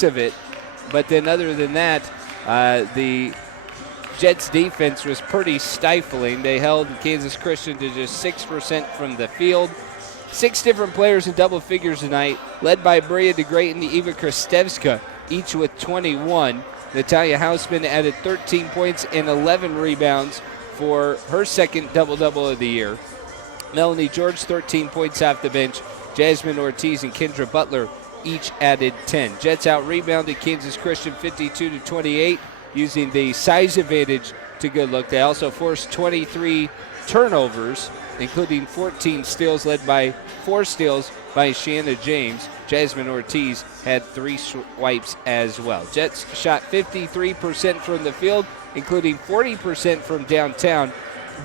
pace of it. But then other than that, the Jets defense was pretty stifling. They held Kansas Christian to just 6% from the field. 6 different players in double figures tonight, led by Bria DeGrayton and Eva Kristevska, each with 21. Natalia Hausman added 13 points and 11 rebounds for her second double-double of the year. Melanie George, 13 points off the bench. Jasmine Ortiz and Kendra Butler each added 10. Jets out-rebounded Kansas Christian 52-28, using the size advantage to good look. They also forced 23 turnovers, including 14 steals, led by 4 steals by Shanna James. Jasmine Ortiz had 3 swipes as well. Jets shot 53% from the field, including 40% from downtown,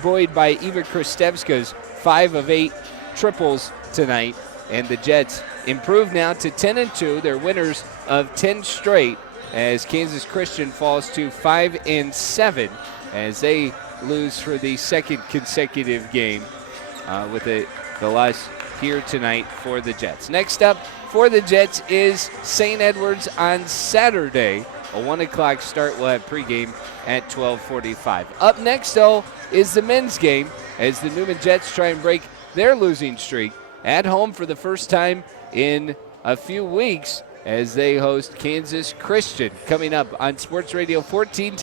buoyed by Eva Kristevska's 5 of 8 triples tonight. And the Jets improved now to 10-2. They're winners of 10 straight, as Kansas Christian falls to 5-7 as they lose for the second consecutive game with the loss here tonight for the Jets. Next up for the Jets is St. Edward's on Saturday. A 1 o'clock start. We'll have pregame at 12:45. Up next, though, is the men's game as the Newman Jets try and break their losing streak at home for the first time in a few weeks as they host Kansas Christian. Coming up on Sports Radio 14.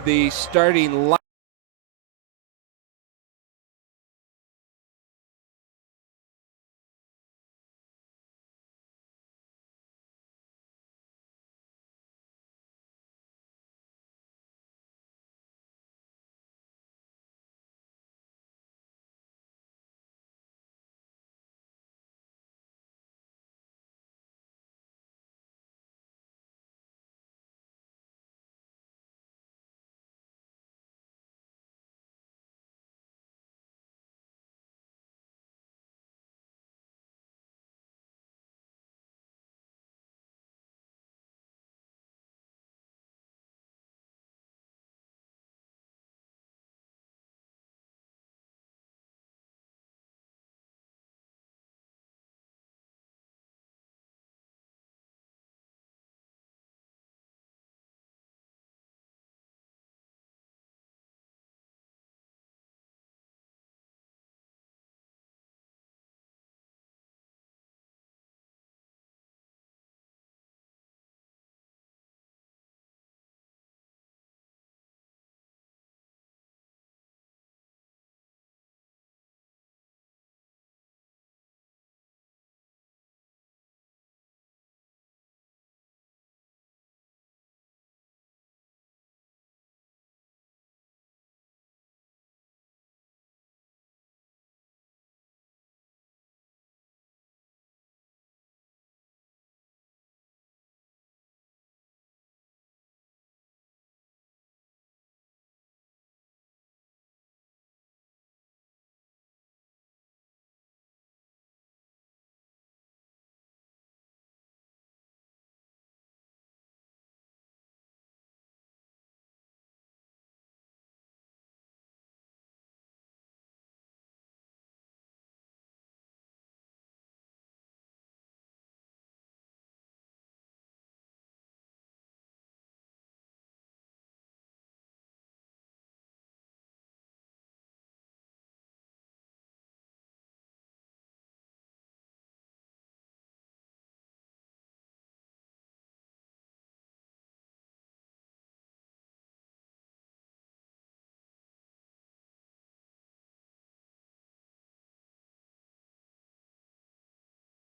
The starting line.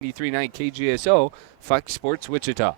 .9 KGSO, Fox Sports Wichita.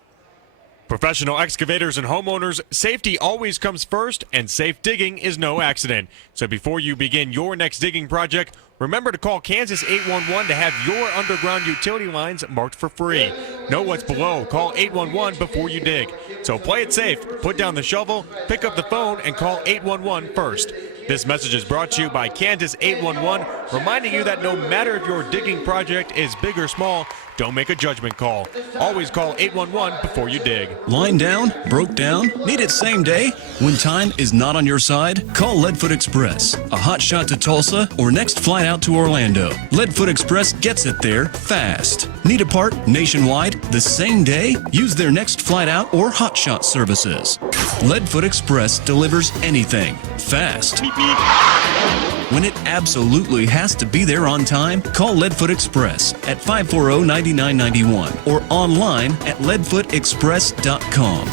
Professional excavators and homeowners, safety always comes first, and safe digging is no accident. So before you begin your next digging project, remember to call Kansas 811 to have your underground utility lines marked for free. Know what's below. Call 811 before you dig. So play it safe, put down the shovel, pick up the phone, and call 811 first. This message is brought to you by Kansas 811, reminding you that no matter if your digging project is big or small, don't make a judgment call. Always call 811 before you dig. Line down? Broke down? Need it same day? When time is not on your side, call Leadfoot Express. A hot shot to Tulsa or next flight out to Orlando. Leadfoot Express gets it there fast. Need a part nationwide the same day? Use their next flight out or hot shot services. Leadfoot Express delivers anything fast. When it absolutely has to be there on time, call Leadfoot Express at 540-9991 or online at leadfootexpress.com.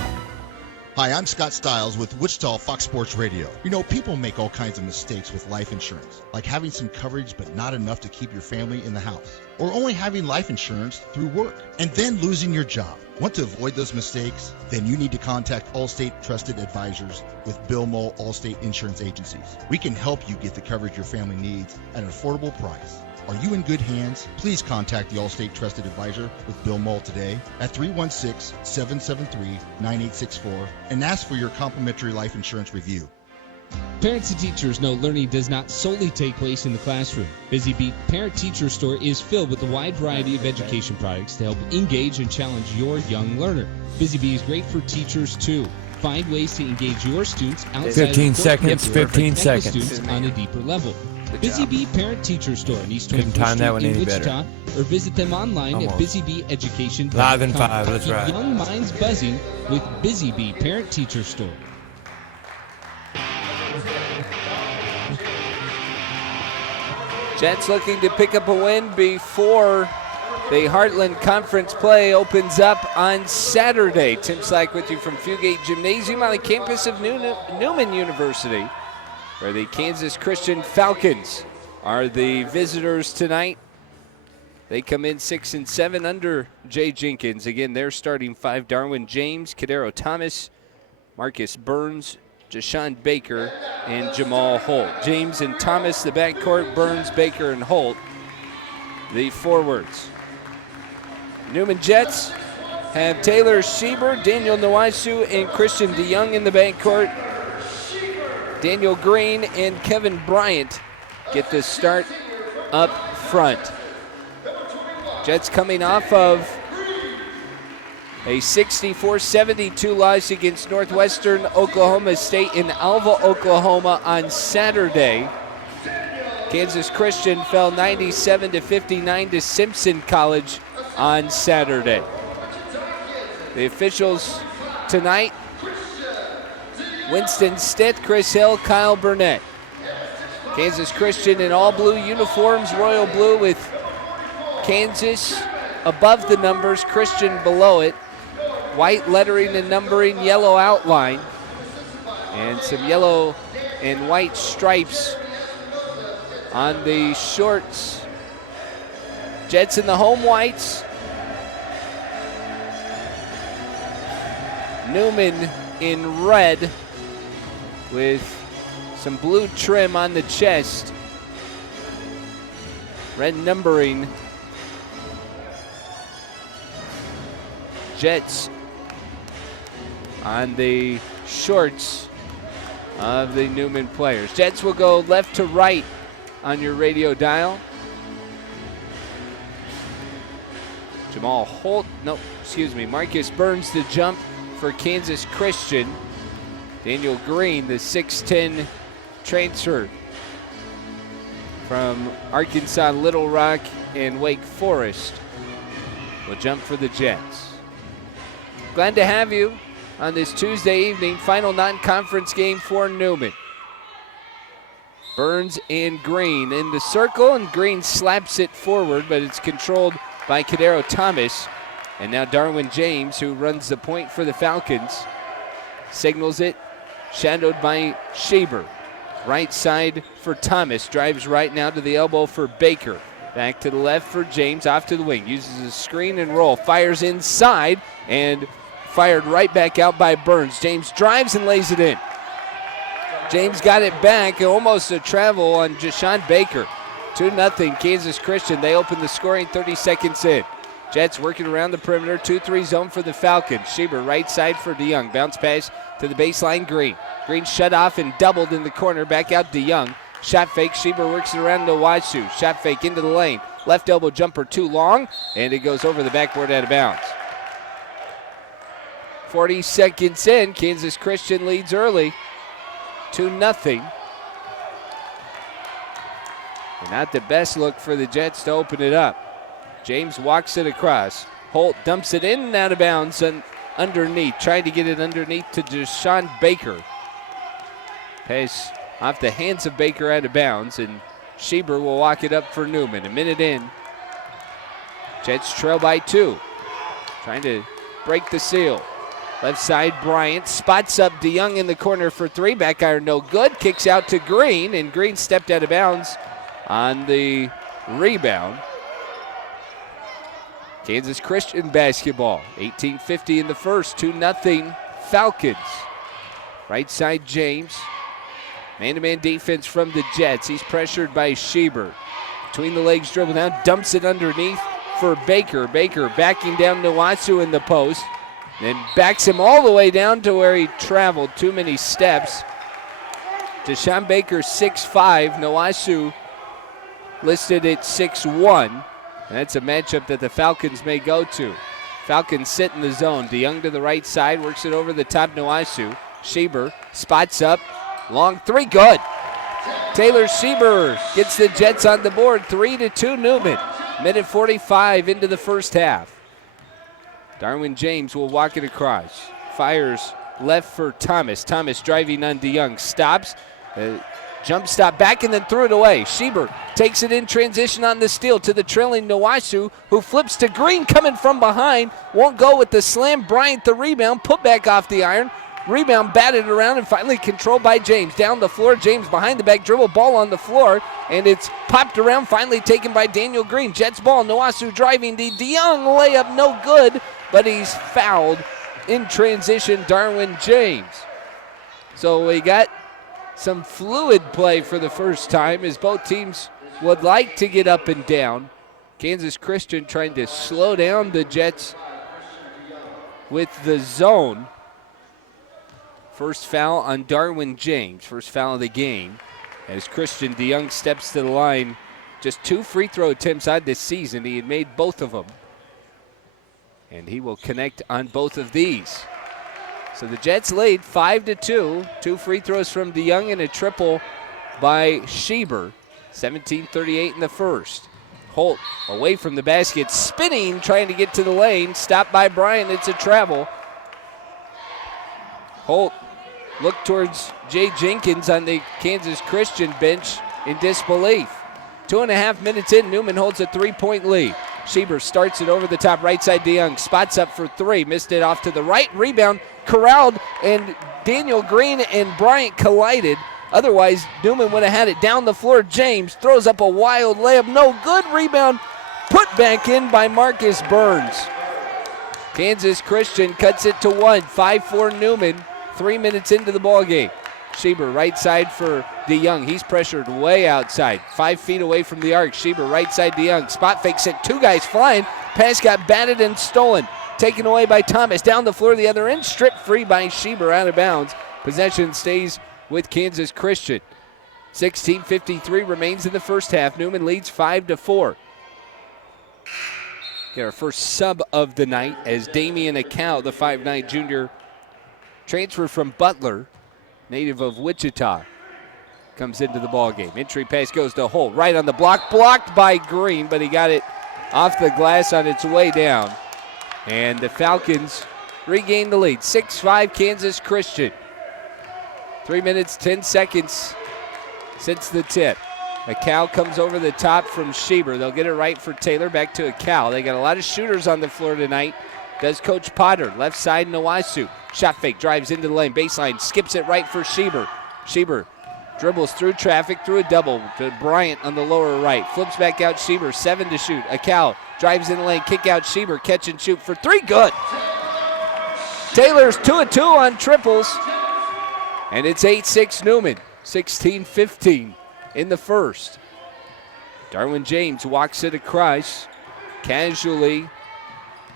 Hi, I'm Scott Stiles with Wichita Fox Sports Radio. You know, people make all kinds of mistakes with life insurance, like having some coverage but not enough to keep your family in the house, or only having life insurance through work, and then losing your job. Want to avoid those mistakes? Then you need to contact Allstate Trusted Advisors with Bill Moll Allstate Insurance Agencies. We can help you get the coverage your family needs at an affordable price. Are you in good hands? Please contact the Allstate Trusted Advisor with Bill Moll today at 316-773-9864 and ask for your complimentary life insurance review. Parents and teachers know learning does not solely take place in the classroom. Busy Bee Parent Teacher Store is filled with a wide variety of education products to help engage and challenge your young learner. Busy Bee is great for teachers too. Find ways to engage your students outside 15 of the seconds, 15 the seconds. students on a deeper level. Busy Bee Parent Teacher Store in East 24th time that Street one in any Wichita, or visit them online Almost. at busybeeeducation.com. Live in 5, that's Keep right. young minds buzzing with Busy Bee Parent Teacher Store. Jets looking to pick up a win before The Heartland Conference play opens up on Saturday. Tim Slack with you from Fugate Gymnasium on the campus of Newman University, where the Kansas Christian Falcons are the visitors tonight. They come in 6-7 under Jay Jenkins. Again, their starting five: Darwin James, Kadero Thomas, Marcus Burns, Jashawn Baker, and Jamal Holt. James and Thomas, the backcourt; Burns, Baker, and Holt, the forwards. Newman Jets have Taylor Schieber, Daniel Nwaisu, and Christian DeYoung in the backcourt. Daniel Green and Kevin Bryant get the start up front. Jets coming off of a 64-72 loss against Northwestern Oklahoma State in Alva, Oklahoma on Saturday. Kansas Christian fell 97-59 to Simpson College on Saturday. The officials tonight: Winston Stitt, Chris Hill, Kyle Burnett. Kansas Christian in all blue uniforms, royal blue with Kansas above the numbers, Christian below it. White lettering and numbering, yellow outline, and some yellow and white stripes on the shorts. Jets in the home whites. Newman in red with some blue trim on the chest. Red numbering. Jets on the shorts of the Newman players. Jets will go left to right on your radio dial. Marcus Burns the jump for Kansas Christian. Daniel Green, the 6'10 transfer from Arkansas, Little Rock, and Wake Forest, will jump for the Jets. Glad to have you on this Tuesday evening, final non-conference game for Newman. Burns and Green in the circle, and Green slaps it forward, but it's controlled by Kadero Thomas. And now Darwin James, who runs the point for the Falcons, signals it, shadowed by Schieber. Right side for Thomas, drives right now to the elbow for Baker. Back to the left for James, off to the wing, uses a screen and roll, fires inside, and fired right back out by Burns. James drives and lays it in. James got it back, almost a travel on Jashawn Baker. 2-0 Kansas Christian. They open the scoring 30 seconds in. Jets working around the perimeter, 2-3 zone for the Falcons. Schieber right side for DeYoung. Bounce pass to the baseline, Green. Green shut off and doubled in the corner. Back out DeYoung. Shot fake, Schieber works it around to Nwaisu. Shot fake into the lane. Left elbow jumper too long, and it goes over the backboard out of bounds. 40 seconds in, Kansas Christian leads early, 2-0. And not the best look for the Jets to open it up. James walks it across. Holt dumps it in and out of bounds and underneath. Tried to get it underneath to Jashawn Baker. Pass off the hands of Baker out of bounds, and Schieber will walk it up for Newman. A minute in. Jets trail by 2. Trying to break the seal. Left side, Bryant spots up DeYoung in the corner for 3. Back iron no good. Kicks out to Green, and Green stepped out of bounds on the rebound. Kansas Christian basketball. 18:50 in the first. 2-0 Falcons. Right side, James. Man-to-man defense from the Jets. He's pressured by Schieber. Between the legs, dribble down, dumps it underneath for Baker. Baker backing down Nwaisu in the post. Then backs him all the way down to where he traveled. Too many steps. Jashawn Baker 6'5", Nwaisu listed at 6'1". And that's a matchup that the Falcons may go to. Falcons sit in the zone. DeYoung to the right side, works it over the top, Nwaisu. Schieber spots up. Long 3, good. Taylor Schieber gets the Jets on the board. 3-2 Newman. Minute 45 into the first half. Darwin James will walk it across. Fires left for Thomas. Thomas driving on DeYoung. Stops. Jump stop back and then threw it away. Schieber takes it in transition on the steal to the trailing Nowasu, who flips to Green coming from behind. Won't go with the slam. Bryant the rebound. Put back off the iron. Rebound batted around and finally controlled by James. Down the floor, James behind the back dribble, ball on the floor, and it's popped around, finally taken by Daniel Green. Jets ball, Nowasu driving, DeYoung layup, no good, but he's fouled in transition, Darwin James. So we got some fluid play for the first time as both teams would like to get up and down. Kansas Christian trying to slow down the Jets with the zone. First foul on Darwin James, first foul of the game. As Christian DeYoung steps to the line, just 2 free throw attempts on this season. He had made both of them. And he will connect on both of these. So the Jets lead 5-2. 2 free throws from DeYoung and a triple by Schieber. 17:38 in the first. Holt away from the basket, spinning, trying to get to the lane. Stopped by Bryant. It's a travel. Holt looked towards Jay Jenkins on the Kansas Christian bench in disbelief. 2.5 minutes in, Newman holds a 3-point lead. Schieber starts it over the top, right side DeYoung. Spots up for 3, missed it off to the right. Rebound corralled, and Daniel Green and Bryant collided. Otherwise, Newman would have had it down the floor. James throws up a wild layup, no good. Rebound put back in by Marcus Burns. Kansas Christian cuts it to 1, 5-4 Newman. 3 minutes into the ball game. Schieber right side for DeYoung. He's pressured way outside. 5 feet away from the arc. Schieber right side DeYoung. Spot fake, sent 2 guys flying. Pass got batted and stolen. Taken away by Thomas. Down the floor the other end. Stripped free by Schieber, out of bounds. Possession stays with Kansas Christian. 16:53 remains in the first half. Newman leads 5-4. Get our first sub of the night as Damian Acau, the 5'9 junior, transfer from Butler, native of Wichita, comes into the ball game. Entry pass goes to Holt, right on the block, blocked by Green, but he got it off the glass on its way down. And the Falcons regain the lead, 6-5 Kansas Christian. 3 minutes, 10 seconds since the tip. Acau comes over the top from Schieber. They'll get it right for Taylor, back to Acau. They got a lot of shooters on the floor tonight. Does Coach Potter. Left side, Nowasu. Shot fake, drives into the lane, baseline, skips it right for Schieber. Schieber dribbles through traffic, through a double to Bryant on the lower right. Flips back out, Schieber, 7 to shoot. Acau drives in the lane, kick out Schieber, catch and shoot for 3, good. Taylor's 2 of 2 on triples, and it's 8-6 Newman, 16-15 in the first. Darwin James walks it across, casually,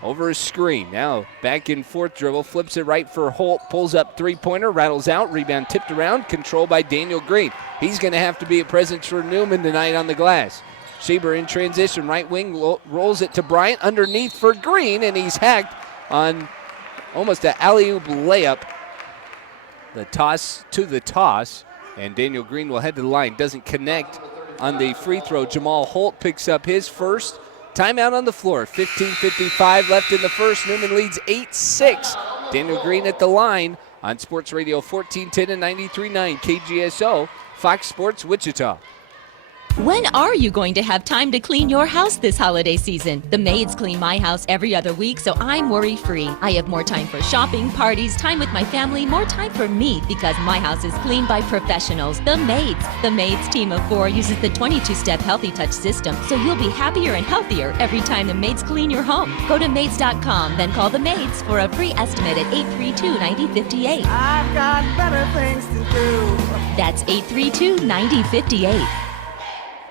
over a screen. Now back in fourth dribble, flips it right for Holt, pulls up three-pointer, rattles out, rebound tipped around, controlled by Daniel Green. He's going to have to be a presence for Newman tonight on the glass. Schieber in transition, right wing, rolls it to Bryant, underneath for Green, and he's hacked on almost an alley-oop layup. The toss to the toss, and Daniel Green will head to the line. Doesn't connect on the free throw. Jamal Holt picks up his first. Timeout on the floor. 15:55 left in the first. Newman leads 8-6. Daniel Green at the line on Sports Radio 1410 and 93.9 KGSO, Fox Sports Wichita. When are you going to have time to clean your house this holiday season? The maids clean my house every other week, so I'm worry-free. I have more time for shopping, parties, time with my family, more time for me because my house is cleaned by professionals, the maids. The maids team of 4 uses the 22-step Healthy Touch system, so you'll be happier and healthier every time the maids clean your home. Go to maids.com, then call the maids for a free estimate at 832-9058. I've got better things to do. That's 832-9058.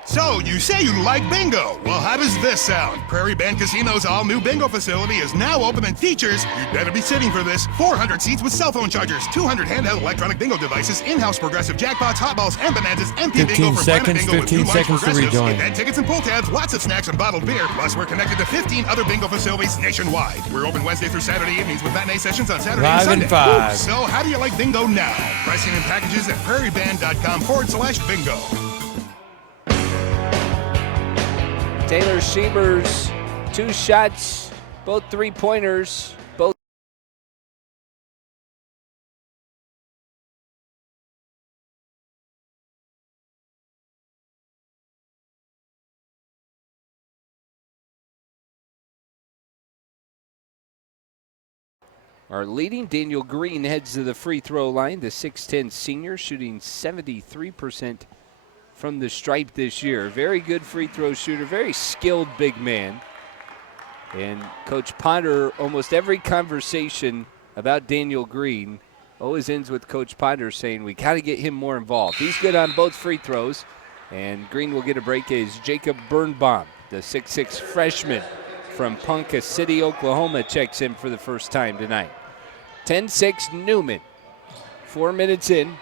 So, you say you like bingo. Well, how does this sound? Prairie Band Casino's all-new bingo facility is now open and features, you'd better be sitting for this, 400 seats with cell phone chargers, 200 handheld electronic bingo devices, in-house progressive jackpots, hot balls, and bonanzas, empty bingo for Planet Bingo with 2 large progressives, event tickets and pull tabs, lots of snacks and bottled beer, plus we're connected to 15 other bingo facilities nationwide. We're open Wednesday through Saturday evenings with matinee sessions on Saturday and Sunday. 5. So, how do you like bingo now? Pricing and packages at prairieband.com/bingo. Taylor Schieber's 2 shots, both three-pointers, are leading. Daniel Green heads to the free throw line, the 6'10 senior, shooting 73% from the stripe this year. Very good free throw shooter, very skilled big man. And Coach Potter, almost every conversation about Daniel Green always ends with Coach Potter saying we got to get him more involved. He's good on both free throws, and Green will get a break as Jacob Birnbaum, the 6'6 freshman from Ponca City, Oklahoma, checks in for the first time tonight. 10-6 Newman. 4 minutes in.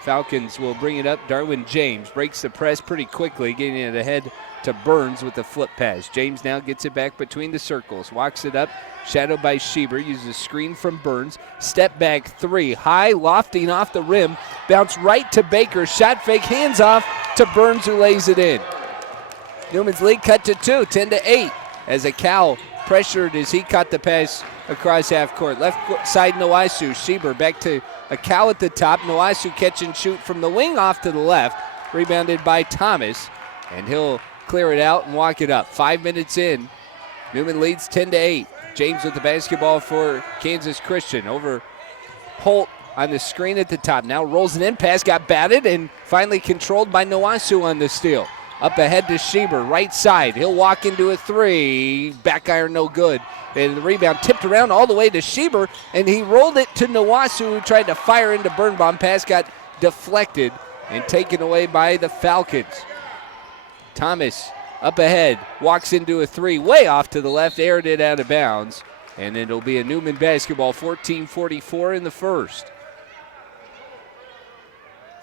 Falcons will bring it up. Darwin James breaks the press pretty quickly, getting it ahead to Burns with the flip pass. James now gets it back between the circles, walks it up, shadowed by Schieber, uses a screen from Burns. Step back three, high, lofting off the rim, bounce right to Baker, shot fake, hands off to Burns, who lays it in. Newman's lead cut to 2, 10-8, as a Cal pressured as he caught the pass across half court. Left side Nowaisu, Schieber back to a Cal at the top. Nowaisu catch and shoot from the wing off to the left, rebounded by Thomas, and he'll clear it out and walk it up. 5 minutes in, Newman leads 10-8. James with the basketball for Kansas Christian over Holt on the screen at the top. Now rolls an in pass, got batted, and finally controlled by Nowaisu on the steal. Up ahead to Schieber, right side. He'll walk into a three. Back iron no good. And the rebound tipped around all the way to Schieber, and he rolled it to Nowaisu, who tried to fire into Birnbaum. Pass got deflected and taken away by the Falcons. Thomas up ahead, walks into a three, way off to the left, aired it out of bounds. And it'll be a Newman basketball, 14:44 in the first.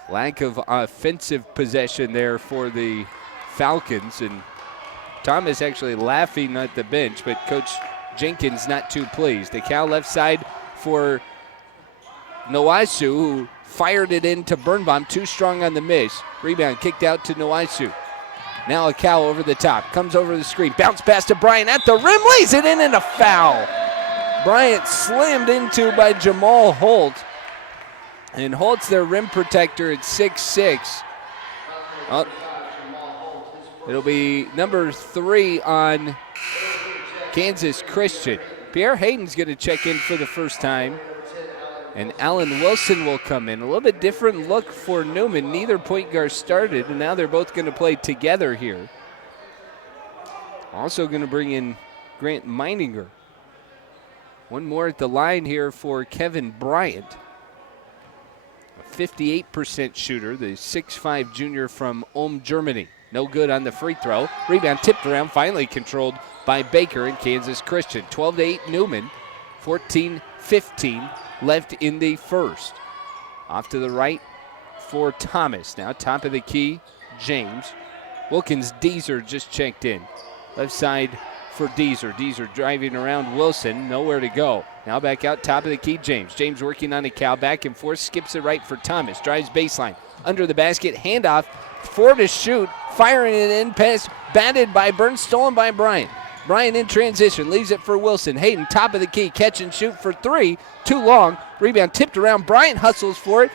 Lack of offensive possession there for the Falcons, and Thomas actually laughing at the bench, but Coach Jenkins not too pleased. The Cal left side for Nowaisu, who fired it into Birnbaum, too strong on the miss. Rebound kicked out to Nowaisu. Now a Cal over the top, comes over the screen, bounce pass to Bryant at the rim, lays it in, and a foul. Bryant slammed into by Jamal Holt. And Holt's their rim protector at 6'6". It'll be number 3 on Kansas Christian. Pierre Hayden's going to check in for the first time. And Allen Wilson will come in. A little bit different look for Newman. Neither point guard started, and now they're both going to play together here. Also going to bring in Grant Meininger. One more at the line here for Kevin Bryant. 58% shooter, the 6'5 junior from Ulm, Germany. No good on the free throw. Rebound tipped around, finally controlled by Baker and Kansas Christian. 12-8 Newman, 14-15 left in the first. Off to the right for Thomas. Now top of the key, James. Wilkins Deezer just checked in. Left side for Deezer. Deezer driving around Wilson, nowhere to go. Now back out, top of the key, James. James working on a Cal, back and forth, skips it right for Thomas. Drives baseline, under the basket, handoff, 4 to shoot, firing it in, pass batted by Burns, stolen by Bryant. Bryant in transition, leaves it for Wilson. Hayden, top of the key, catch and shoot for 3, too long. Rebound tipped around, Bryant hustles for it,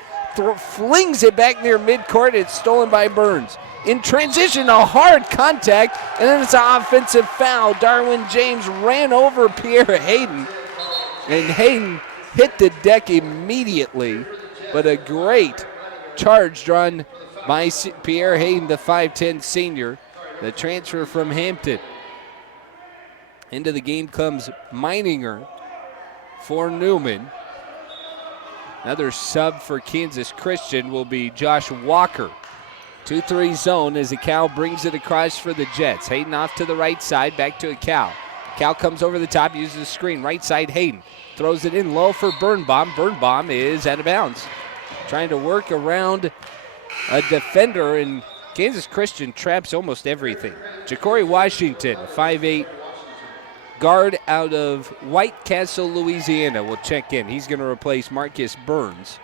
flings it back near midcourt, it's stolen by Burns. In transition, a hard contact, and then it's an offensive foul. Darwin James ran over Pierre Hayden, and Hayden hit the deck immediately, but a great charge drawn by Pierre Hayden, the 5'10 senior, the transfer from Hampton. Into the game comes Meininger for Newman. Another sub for Kansas Christian will be Josh Walker. 2-3 zone as a Cal brings it across for the Jets. Hayden off to the right side, back to a Cal. Cal comes over the top, uses the screen. Right side, Hayden throws it in low for Birnbaum. Birnbaum is out of bounds. Trying to work around a defender, and Kansas Christian traps almost everything. Ja'Cory Washington, a 5'8 guard out of White Castle, Louisiana, will check in. He's going to replace Marcus Burns,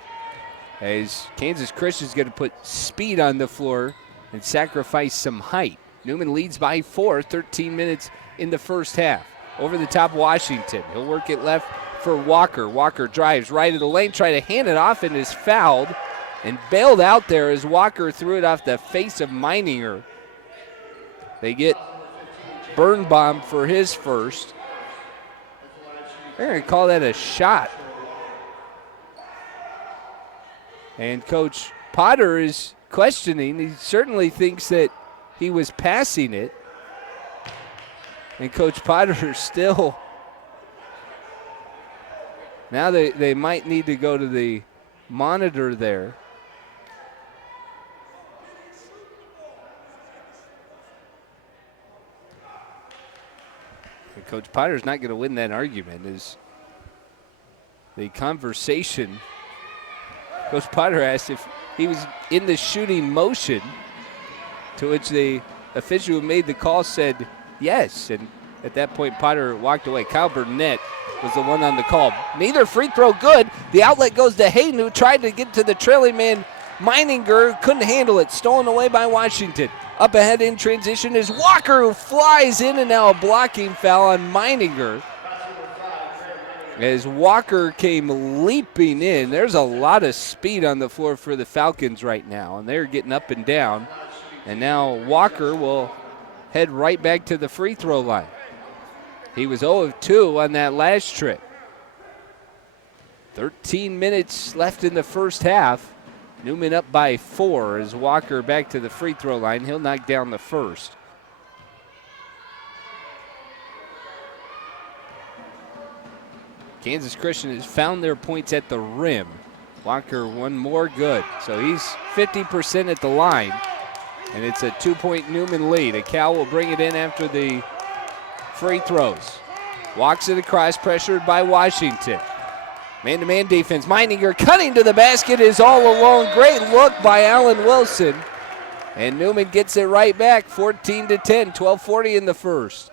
as Kansas Christian is going to put speed on the floor and sacrifice some height. Newman leads by 4, 13 minutes in the first half. Over the top, Washington. He'll work it left for Walker. Walker drives right of the lane, try to hand it off, and is fouled and bailed out there as Walker threw it off the face of Meininger. They get Birnbaum for his first. They're going to call that a shot. And Coach Potter is questioning. He certainly thinks that he was passing it. And Coach Potter still. Now they might need to go to the monitor there. And Coach Potter's not going to win that argument. Is the conversation. Coach Potter asked if he was in the shooting motion, to which the official who made the call said yes. And at that point, Potter walked away. Kyle Burnett was the one on the call. Neither free throw good. The outlet goes to Hayden, who tried to get to the trailing man. Meininger couldn't handle it. Stolen away by Washington. Up ahead in transition is Walker, who flies in, and now a blocking foul on Meininger. As Walker came leaping in, there's a lot of speed on the floor for the Falcons right now, and they're getting up and down. And now Walker will head right back to the free throw line. He was 0 of 2 on that last trip. 13 minutes left in the first half. Newman up by 4 as Walker back to the free throw line. He'll knock down the first. Kansas Christian has found their points at the rim. Walker one more good. So he's 50% at the line. And it's a 2-point Newman lead. A Cal will bring it in after the free throws. Walks it across, pressured by Washington. Man-to-man defense. Meininger cutting to the basket is all alone. Great look by Allen Wilson. And Newman gets it right back, 14-10, 12:40 in the first.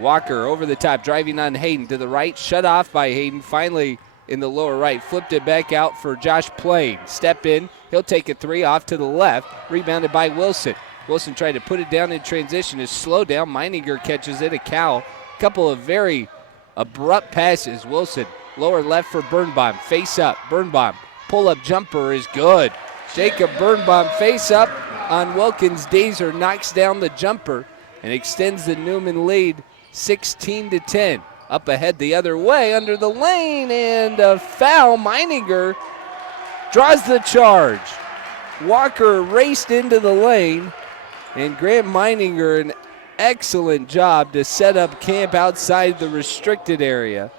Walker over the top, driving on Hayden to the right, shut off by Hayden. Finally in the lower right, flipped it back out for Josh Plain. Step in, he'll take a three off to the left, rebounded by Wilson. Wilson tried to put it down in transition, is slowed down. Meininger catches it, a Cal. Couple of very abrupt passes. Wilson, lower left for Birnbaum, face up. Birnbaum, pull-up jumper is good. Jacob Birnbaum face up on Wilkins. Dazer knocks down the jumper and extends the Newman lead 16-10. Up ahead the other way under the lane, and a foul. Meininger draws the charge. Walker raced into the lane, and Grant Meininger, an excellent job to set up camp outside the restricted area.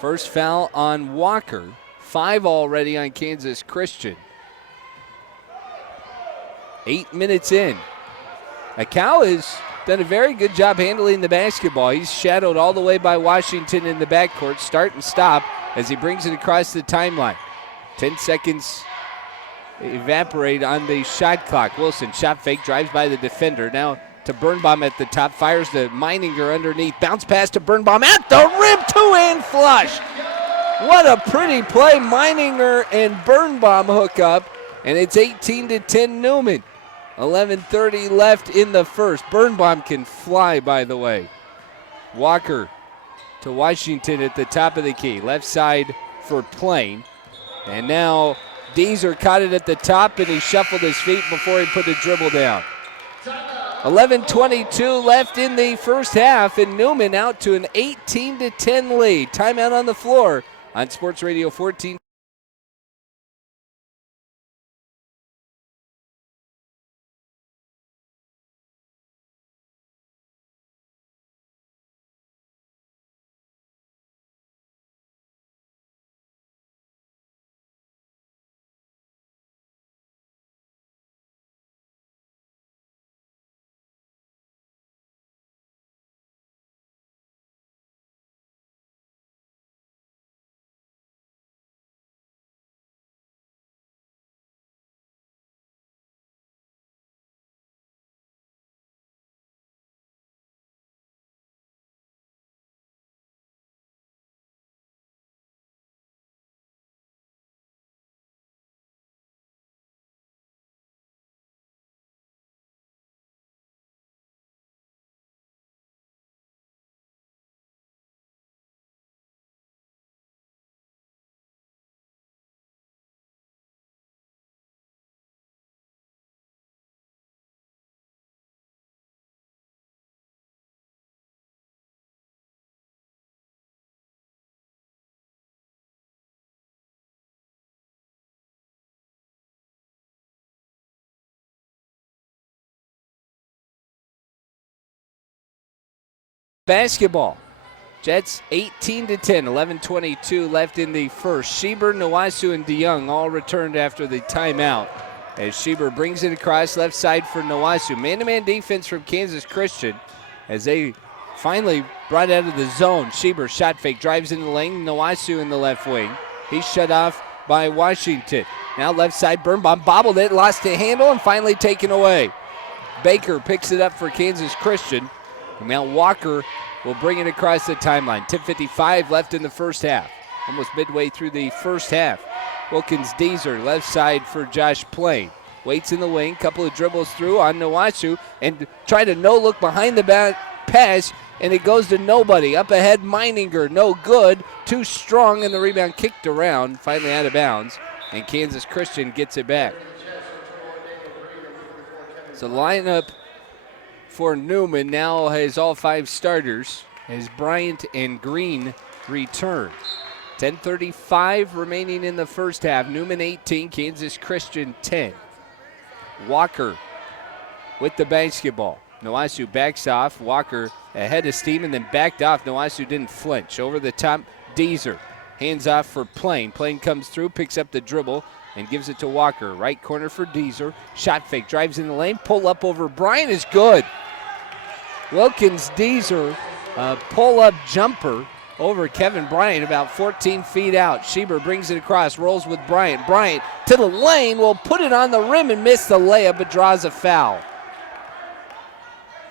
First foul on Walker. 5 already on Kansas Christian. 8 minutes in. Akau has done a very good job handling the basketball. He's shadowed all the way by Washington in the backcourt. Start and stop as he brings it across the timeline. 10 seconds evaporate on the shot clock. Wilson, shot fake, drives by the defender. Now to Birnbaum at the top, fires to Meininger underneath. Bounce pass to Birnbaum at the rim, two-hand flush. What a pretty play. Meininger and Birnbaum hook up, and it's 18-10 Newman. 11:30 left in the first. Birnbaum can fly, by the way. Walker to Washington at the top of the key. Left side for Plain. And now Deezer caught it at the top, and he shuffled his feet before he put the dribble down. 11:22 left in the first half, and Newman out to an 18-10 lead. Timeout on the floor on Sports Radio 14. basketball. Jets 18-10, 11:22 left in the first. Schieber, Nawasu, and DeYoung all returned after the timeout. As Schieber brings it across left side for Nawasu. Man-to-man defense from Kansas Christian as they finally brought out of the zone. Schieber shot fake, drives in the lane. Nawasu in the left wing. He's shut off by Washington. Now left side, Birnbaum bobbled it, lost the handle, and finally taken away. Baker picks it up for Kansas Christian. And now Walker will bring it across the timeline. 10:55 left in the first half. Almost midway through the first half. Wilkins Deezer, left side for Josh Plain. Waits in the wing, couple of dribbles through on Nawasu, and try to no-look behind the pass, and it goes to nobody. Up ahead, Meininger, no good. Too strong, and the rebound kicked around, finally out of bounds, and Kansas Christian gets it back. So lineup for Newman now has all 5 starters as Bryant and Green return. 10:35 remaining in the first half. Newman 18, Kansas Christian 10. Walker with the basketball. Nawasu backs off. Walker ahead of steam and then backed off. Nawasu didn't flinch. Over the top, Deezer. Hands off for Plain. Plain comes through, picks up the dribble, and gives it to Walker. Right corner for Deezer. Shot fake, drives in the lane. Pull up over Bryant is good. Wilkins Deezer, pull up jumper over Kevin Bryant about 14 feet out. Schieber brings it across, rolls with Bryant. Bryant to the lane, will put it on the rim and miss the layup, but draws a foul.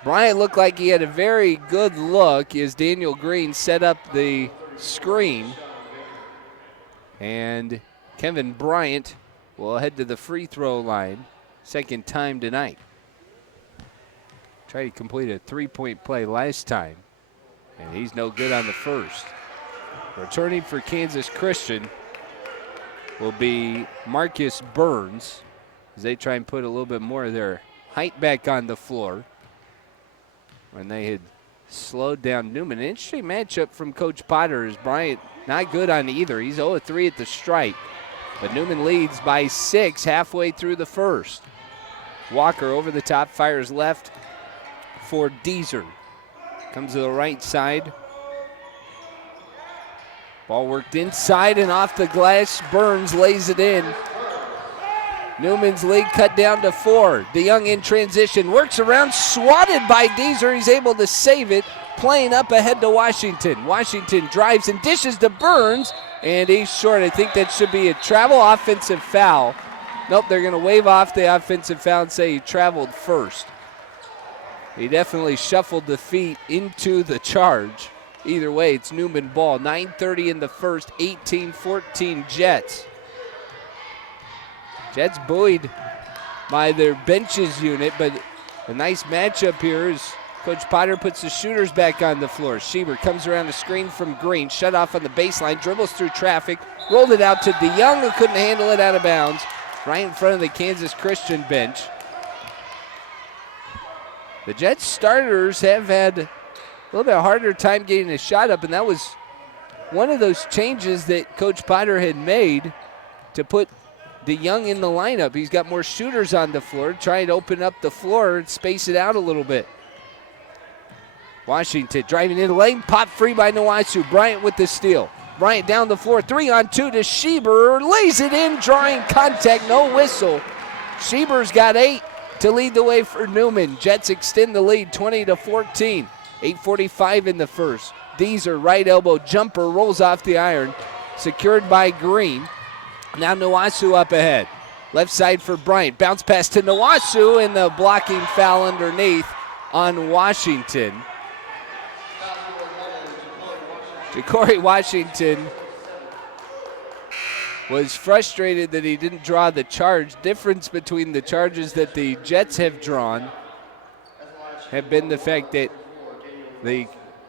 Bryant looked like he had a very good look as Daniel Green set up the screen. And Kevin Bryant will head to the free throw line, second time tonight. Tried to complete a three-point play last time, and he's no good on the first. Returning for Kansas Christian will be Marcus Burns as they try and put a little bit more of their height back on the floor when they had slowed down Newman. An interesting matchup from Coach Potter as Bryant not good on either. He's 0-3 at the stripe, but Newman leads by 6 halfway through the first. Walker over the top, fires left for Deezer. Comes to the right side. Ball worked inside and off the glass. Burns lays it in. Newman's lead cut down to 4. DeYoung in transition, works around, swatted by Deezer. He's able to save it, playing up ahead to Washington. Washington drives and dishes to Burns, and he's short. I think that should be a travel offensive foul. Nope, they're going to wave off the offensive foul and say he traveled first. He definitely shuffled the feet into the charge. Either way, it's Newman ball. 9:30 in the first, 18-14 Jets. Jets buoyed by their benches unit, but a nice matchup here as Coach Potter puts the shooters back on the floor. Schieber comes around the screen from Green, shut off on the baseline, dribbles through traffic, rolled it out to DeYoung, who couldn't handle it out of bounds, right in front of the Kansas Christian bench. The Jets starters have had a little bit harder time getting a shot up, and that was one of those changes that Coach Potter had made to put DeYoung in the lineup. He's got more shooters on the floor, trying to open up the floor and space it out a little bit. Washington driving in the lane, pop free by Nawasu. Bryant with the steal. Bryant down the floor, 3-on-2 to Schieber, lays it in, drawing contact, no whistle. Schieber's got 8 to lead the way for Newman. Jets extend the lead 20-14. 8:45 in the first. Deezer right elbow jumper rolls off the iron, secured by Green. Now Nawasu up ahead. Left side for Bryant. Bounce pass to Nawasu, and the blocking foul underneath on Washington. Ja'Cory Washington was frustrated that he didn't draw the charge. Difference between the charges that the Jets have drawn have been the fact that the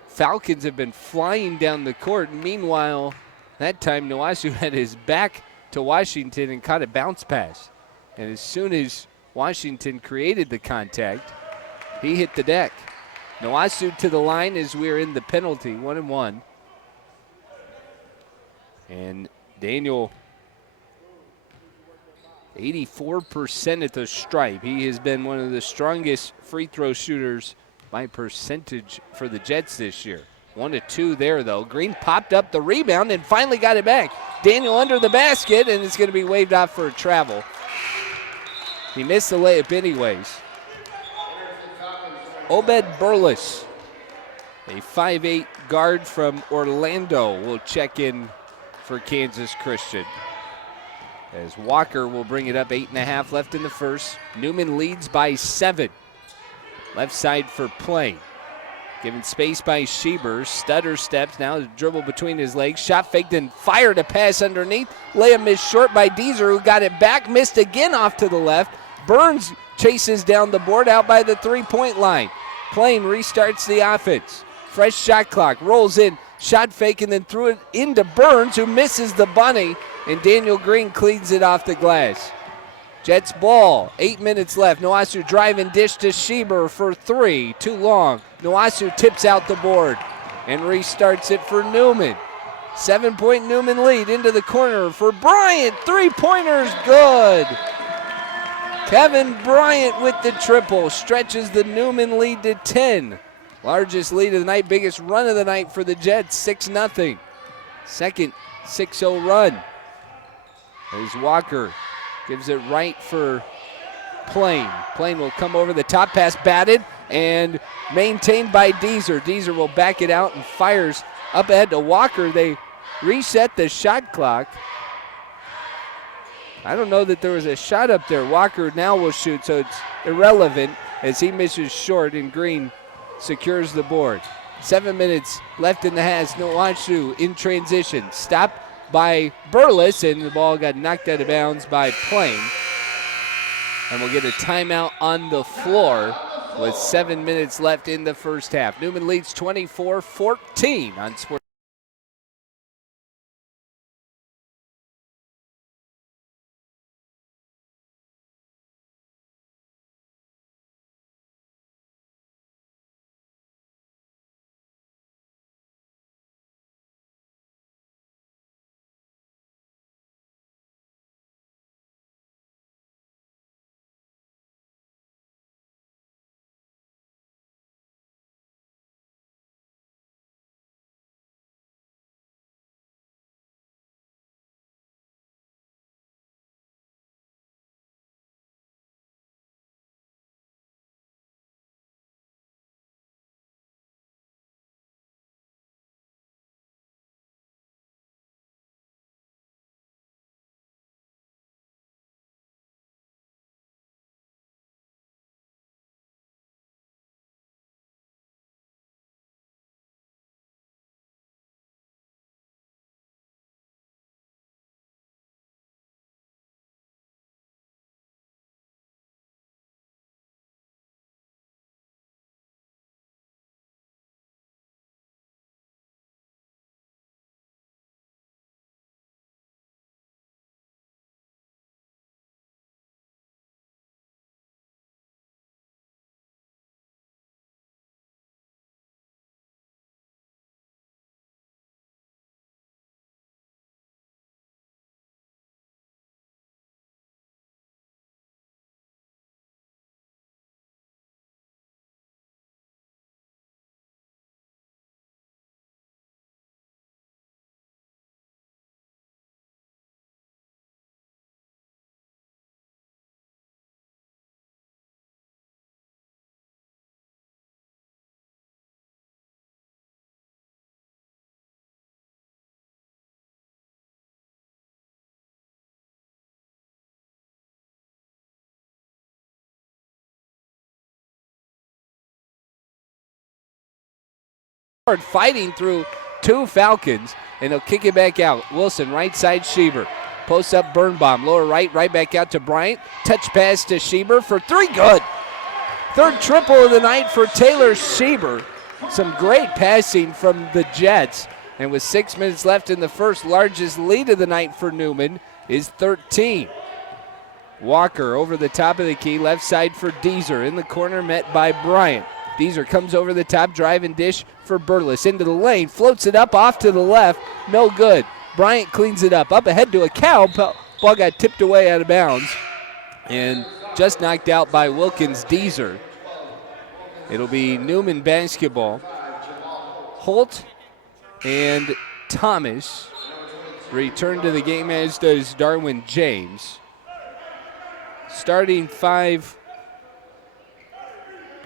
Falcons have been flying down the court. Meanwhile, that time Nawasu had his back to Washington and caught a bounce pass. And as soon as Washington created the contact, he hit the deck. Nawasu to the line as we're in the penalty, 1-1. And Daniel, 84% at the stripe. He has been one of the strongest free throw shooters by percentage for the Jets this year. 1-2 there, though. Green popped up the rebound and finally got it back. Daniel under the basket, and it's going to be waved off for a travel. He missed the layup anyways. Obed Burles, a 5'8 guard from Orlando, will check in for Kansas Christian. As Walker will bring it up, 8.5 left in the first. Newman leads by 7. Left side for play. Given space by Schieber. Stutter steps now, dribble between his legs. Shot faked and fired a pass underneath. Layup missed short by Deezer, who got it back. Missed again off to the left. Burns chases down the board out by the three-point line. Plain restarts the offense. Fresh shot clock. Rolls in. Shot fake and then threw it into Burns, who misses the bunny. And Daniel Green cleans it off the glass. Jets ball, 8 minutes left. Noasu driving dish to Schieber for 3, too long. Noasu tips out the board and restarts it for Newman. 7-point Newman lead into the corner for Bryant. Three-pointers good. Kevin Bryant with the triple stretches the Newman lead to 10. Largest lead of the night, biggest run of the night for the Jets, 6-0. Second 6-0 run. There's Walker. Gives it right for Plain. Plain will come over the top, pass batted and maintained by Deezer. Deezer will back it out and fires up ahead to Walker. They reset the shot clock. I don't know that there was a shot up there. Walker now will shoot, so it's irrelevant as he misses short and Green secures the board. 7 minutes left in the half. Noasu in transition. Stop by Burles, and the ball got knocked out of bounds by Plain. And we'll get a timeout on the floor with 7 minutes left in the first half. Newman leads 24-14 on Sports. Fighting through two Falcons, and they'll kick it back out. Wilson, right side, Schieber. Posts up Birnbaum, lower right back out to Bryant. Touch pass to Schieber for 3, good. Third triple of the night for Taylor Schieber. Some great passing from the Jets. And with 6 minutes left in the first, largest lead of the night for Newman is 13. Walker over the top of the key, left side for Deezer. In the corner, met by Bryant. Deezer comes over the top, drive and dish for Burles. Into the lane, floats it up off to the left, no good. Bryant cleans it up ahead to a cow. Ball got tipped away out of bounds and just knocked out by Wilkins Deezer. It'll be Newman basketball. Holt and Thomas return to the game, as does Darwin James. Starting 5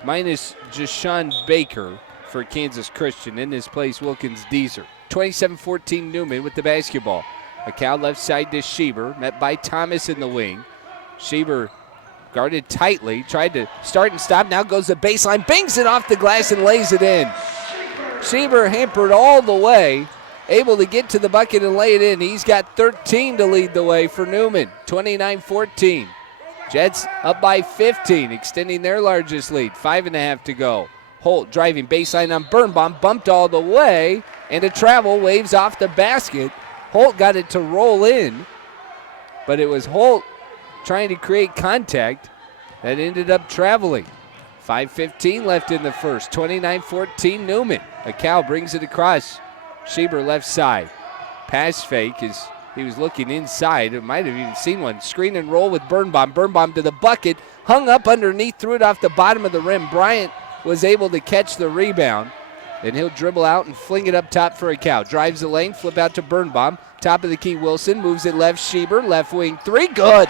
minus Jashawn Baker for Kansas Christian. In his place, Wilkins Deezer. 27-14 Newman with the basketball. A cow left side to Schieber, met by Thomas in the wing. Schieber guarded tightly, tried to start and stop, now goes the baseline, bangs it off the glass and lays it in. Schieber hampered all the way, able to get to the bucket and lay it in. He's got 13 to lead the way for Newman, 29-14. Jets up by 15, extending their largest lead, 5.5 to go. Holt driving baseline on Birnbaum, bumped all the way, and a travel waves off the basket. Holt got it to roll in, but it was Holt trying to create contact that ended up traveling. 5:15 left in the first, 29-14 Newman. A cow brings it across. Schieber left side. Pass fake as he was looking inside. It might have even seen one. Screen and roll with Birnbaum. Birnbaum to the bucket, hung up underneath, threw it off the bottom of the rim. Bryant was able to catch the rebound, and he'll dribble out and fling it up top for a cow. Drives the lane, flip out to Birnbaum. Top of the key, Wilson moves it left. Schieber, left wing three, good.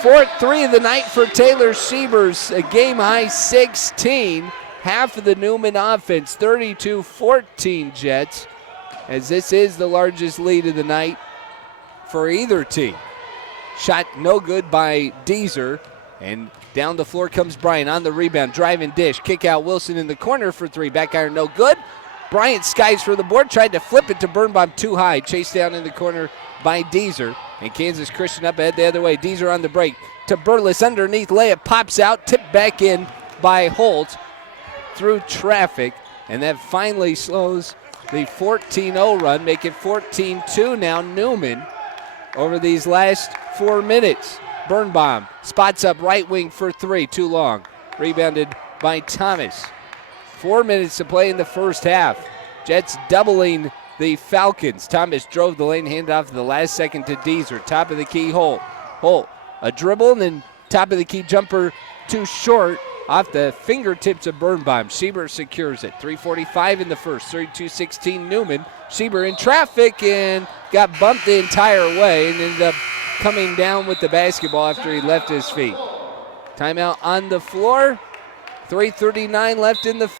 Fourth three of the night for Taylor Schieber's a game-high 16. Half of the Newman offense, 32-14 Jets, as this is the largest lead of the night for either team. Shot no good by Deezer, and down the floor comes Bryant on the rebound, driving dish, kick out Wilson in the corner for three, back iron no good. Bryant skies for the board, tried to flip it to Birnbaum too high, chased down in the corner by Deezer. And Kansas Christian up ahead the other way. Deezer on the break to Burles underneath. Layup pops out, tipped back in by Holt through traffic. And that finally slows the 14-0 run, make it 14-2 now. Newman over these last 4 minutes. Birnbaum spots up right wing for three, too long. Rebounded by Thomas. 4 minutes to play in the first half. Jets doubling the Falcons. Thomas drove the lane, handed off the last second to Deezer. Top of the key, Holt. Holt, a dribble, and then top of the key jumper too short off the fingertips of Birnbaum. Schieber secures it. 3:45 in the first, 32-16 Newman. Schieber in traffic and got bumped the entire way and ended up coming down with the basketball after he left his feet. Timeout on the floor. 3:39 left in the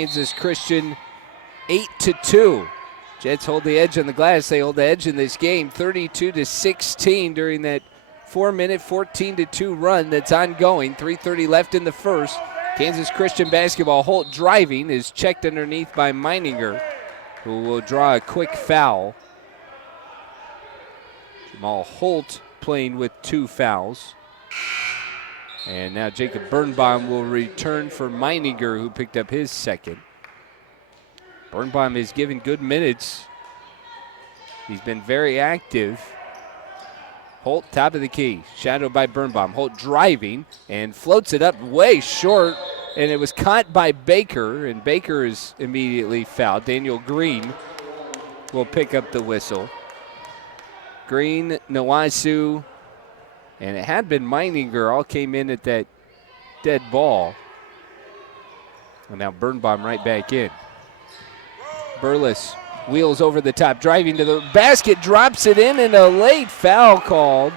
Kansas Christian 8-2. Jets hold the edge on the glass. They hold the edge in this game, 32-16 during that 4-minute, 14-2 run that's ongoing. 3:30 left in the first. Kansas Christian basketball. Holt driving is checked underneath by Meininger, who will draw a quick foul. Jamal Holt playing with 2 fouls. And now Jacob Birnbaum will return for Meininger, who picked up his second. Birnbaum is given good minutes. He's been very active. Holt, top of the key, shadowed by Birnbaum. Holt driving and floats it up way short, and it was caught by Baker, and Baker is immediately fouled. Daniel Green will pick up the whistle. Green, Nawasu, and it had been Meininger all came in at that dead ball. And now Birnbaum right back in. Burles wheels over the top, driving to the basket, drops it in, and a late foul called.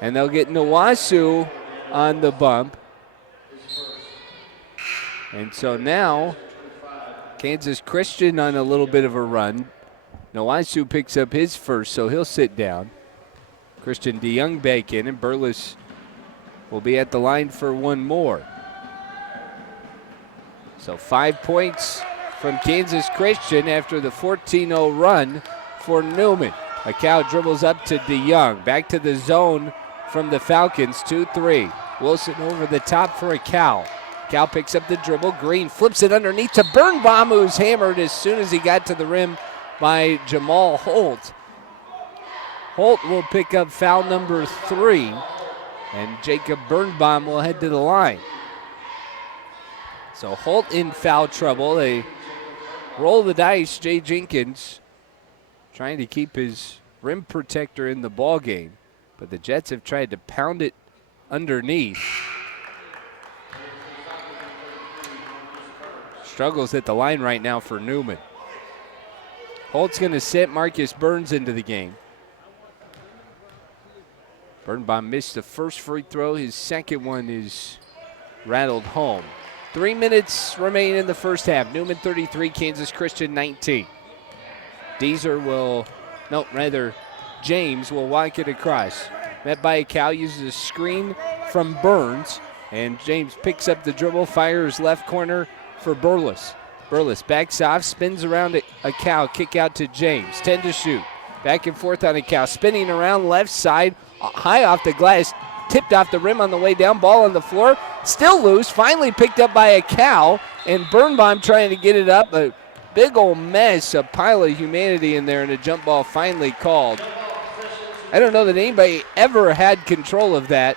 And they'll get Nawasu on the bump. And so now Kansas Christian on a little bit of a run. Nawasu picks up his first, so he'll sit down. Christian DeYoung back in, and Burles will be at the line for one more. So 5 points from Kansas Christian after the 14-0 run for Newman. Acal dribbles up to DeYoung. Back to the zone from the Falcons, 2-3. Wilson over the top for Acal. Cal picks up the dribble. Green flips it underneath to Birnbaum, who's hammered as soon as he got to the rim by Jamal Holt. Holt will pick up foul number 3, and Jacob Birnbaum will head to the line. So Holt in foul trouble. They roll the dice. Jay Jenkins trying to keep his rim protector in the ball game, but the Jets have tried to pound it underneath. Struggles at the line right now for Newman. Holt's going to sit Marcus Burns into the game. Birnbaum missed the first free throw. His second one is rattled home. 3 minutes remain in the first half. Newman 33, Kansas Christian 19. James will walk it across. Met by Acal, uses a screen from Burns, and James picks up the dribble, fires left corner for Burles. Burles backs off, spins around Acal, kick out to James. 10 to shoot. Back and forth on Acal, spinning around left side, high off the glass, tipped off the rim on the way down, ball on the floor, still loose, finally picked up by Acal, and Birnbaum trying to get it up. A big old mess, a pile of humanity in there, and a jump ball finally called. I don't know that anybody ever had control of that,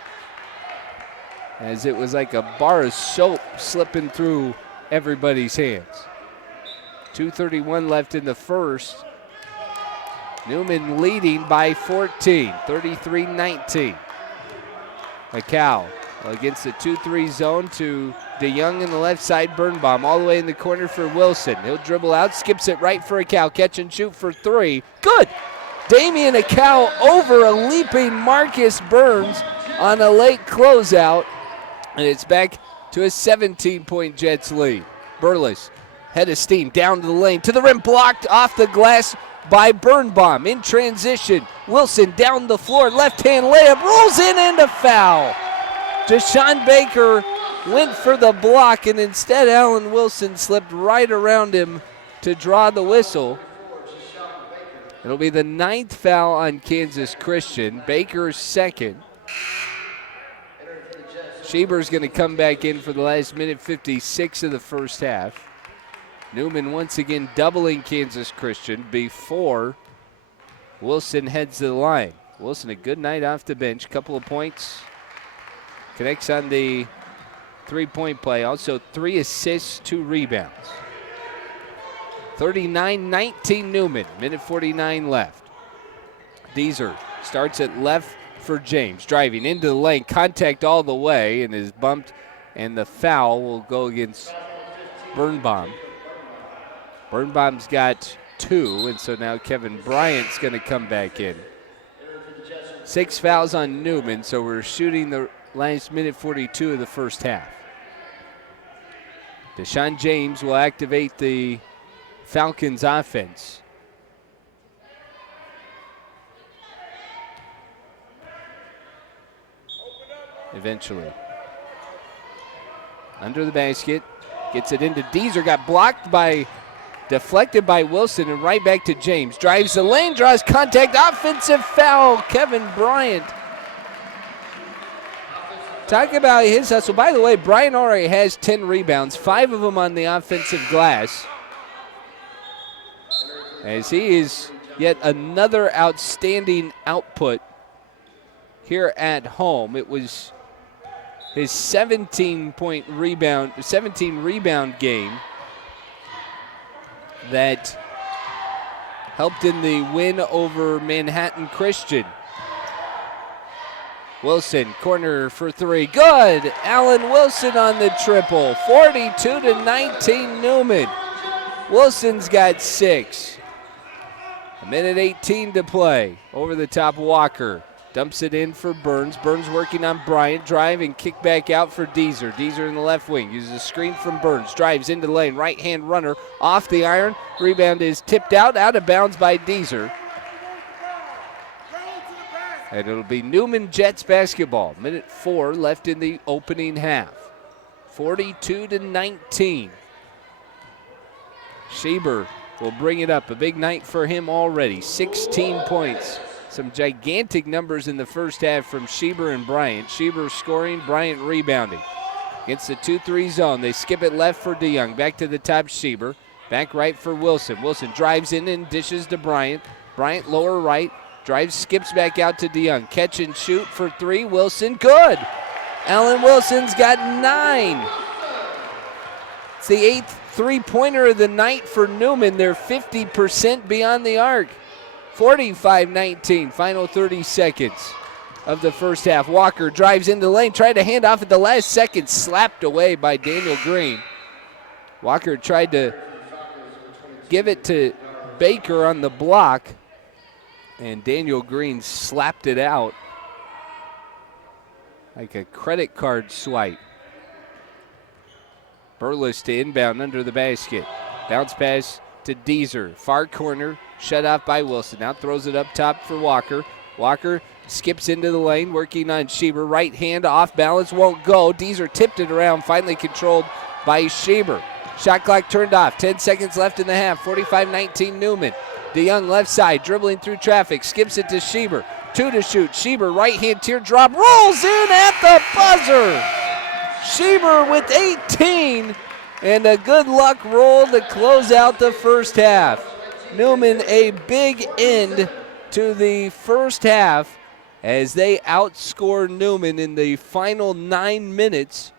as it was like a bar of soap slipping through everybody's hands. 2:31 left in the first. Newman leading by 14, 33-19. Acal against the 2-3 zone to DeYoung in the left side. Birnbaum all the way in the corner for Wilson. He'll dribble out, skips it right for Acal. Catch and shoot for 3. Good! Damian Acal over a leaping Marcus Burns on a late closeout. And it's back to a 17-point Jets lead. Burles, head of steam, down to the lane, to the rim, blocked off the glass by Birnbaum. In transition, Wilson down the floor, left-hand layup, rolls in and a foul. Deshaun Baker went for the block, and instead Allen Wilson slipped right around him to draw the whistle. It'll be the 9th foul on Kansas Christian, Baker's second. Schieber's going to come back in for the last minute 56 of the first half. Newman once again doubling Kansas Christian before Wilson heads to the line. Wilson, a good night off the bench, couple of points. Connects on the three-point play, also 3 assists, 2 rebounds. 39-19 Newman, minute 49 left. Deezer starts at left for James, driving into the lane, contact all the way, and is bumped, and the foul will go against Birnbaum. Birnbaum's got 2, and so now Kevin Bryant's going to come back in. 6 fouls on Newman, so we're shooting the last minute 42 of the first half. Deshaun James will activate the Falcons offense. Eventually. Under the basket, gets it into Deezer, got blocked by, deflected by Wilson, and right back to James. Drives the lane, draws contact, offensive foul, Kevin Bryant. Talk about his hustle. By the way, Bryant already has 10 rebounds, 5 of them on the offensive glass. As he is yet another outstanding output here at home. It was his 17 rebound game that helped in the win over Manhattan Christian. Wilson, corner for three. Good! Allen Wilson on the triple. 42-19 Newman. Wilson's got 6. A minute 18 to play. Over the top, Walker. Dumps it in for Burns. Burns working on Bryant. Drive and kick back out for Deezer. Deezer in the left wing. Uses a screen from Burns. Drives into the lane. Right-hand runner off the iron. Rebound is tipped out of bounds by Deezer. And it'll be Newman Jets basketball. Minute 4 left in the opening half. 42-19. Schieber will bring it up. A big night for him already. 16 points. Some gigantic numbers in the first half from Schieber and Bryant. Schieber scoring, Bryant rebounding. Against the 2-3 zone. They skip it left for DeYoung. Back to the top, Schieber. Back right for Wilson. Wilson drives in and dishes to Bryant. Bryant lower right. Drives, skips back out to DeYoung. Catch and shoot for 3. Wilson, good. Allen Wilson's got 9. It's the 8th three-pointer of the night for Newman. They're 50% beyond the arc. 45-19, final 30 seconds of the first half. Walker drives into the lane, tried to hand off at the last second, slapped away by Daniel Green. Walker tried to give it to Baker on the block, and Daniel Green slapped it out like a credit card swipe. Burles to inbound under the basket. Bounce pass to Deezer. Far corner, shut off by Wilson. Now throws it up top for Walker. Walker skips into the lane, working on Schieber. Right hand off balance, won't go. Deezer tipped it around, finally controlled by Schieber. Shot clock turned off. 10 seconds left in the half. 45-19 Newman. DeYoung left side, dribbling through traffic. Skips it to Schieber. 2 to shoot. Schieber right hand teardrop. Rolls in at the buzzer. Schieber with 18. And a good luck roll to close out the first half. Newman a big end to the first half as they outscore Newman in the final 9 minutes.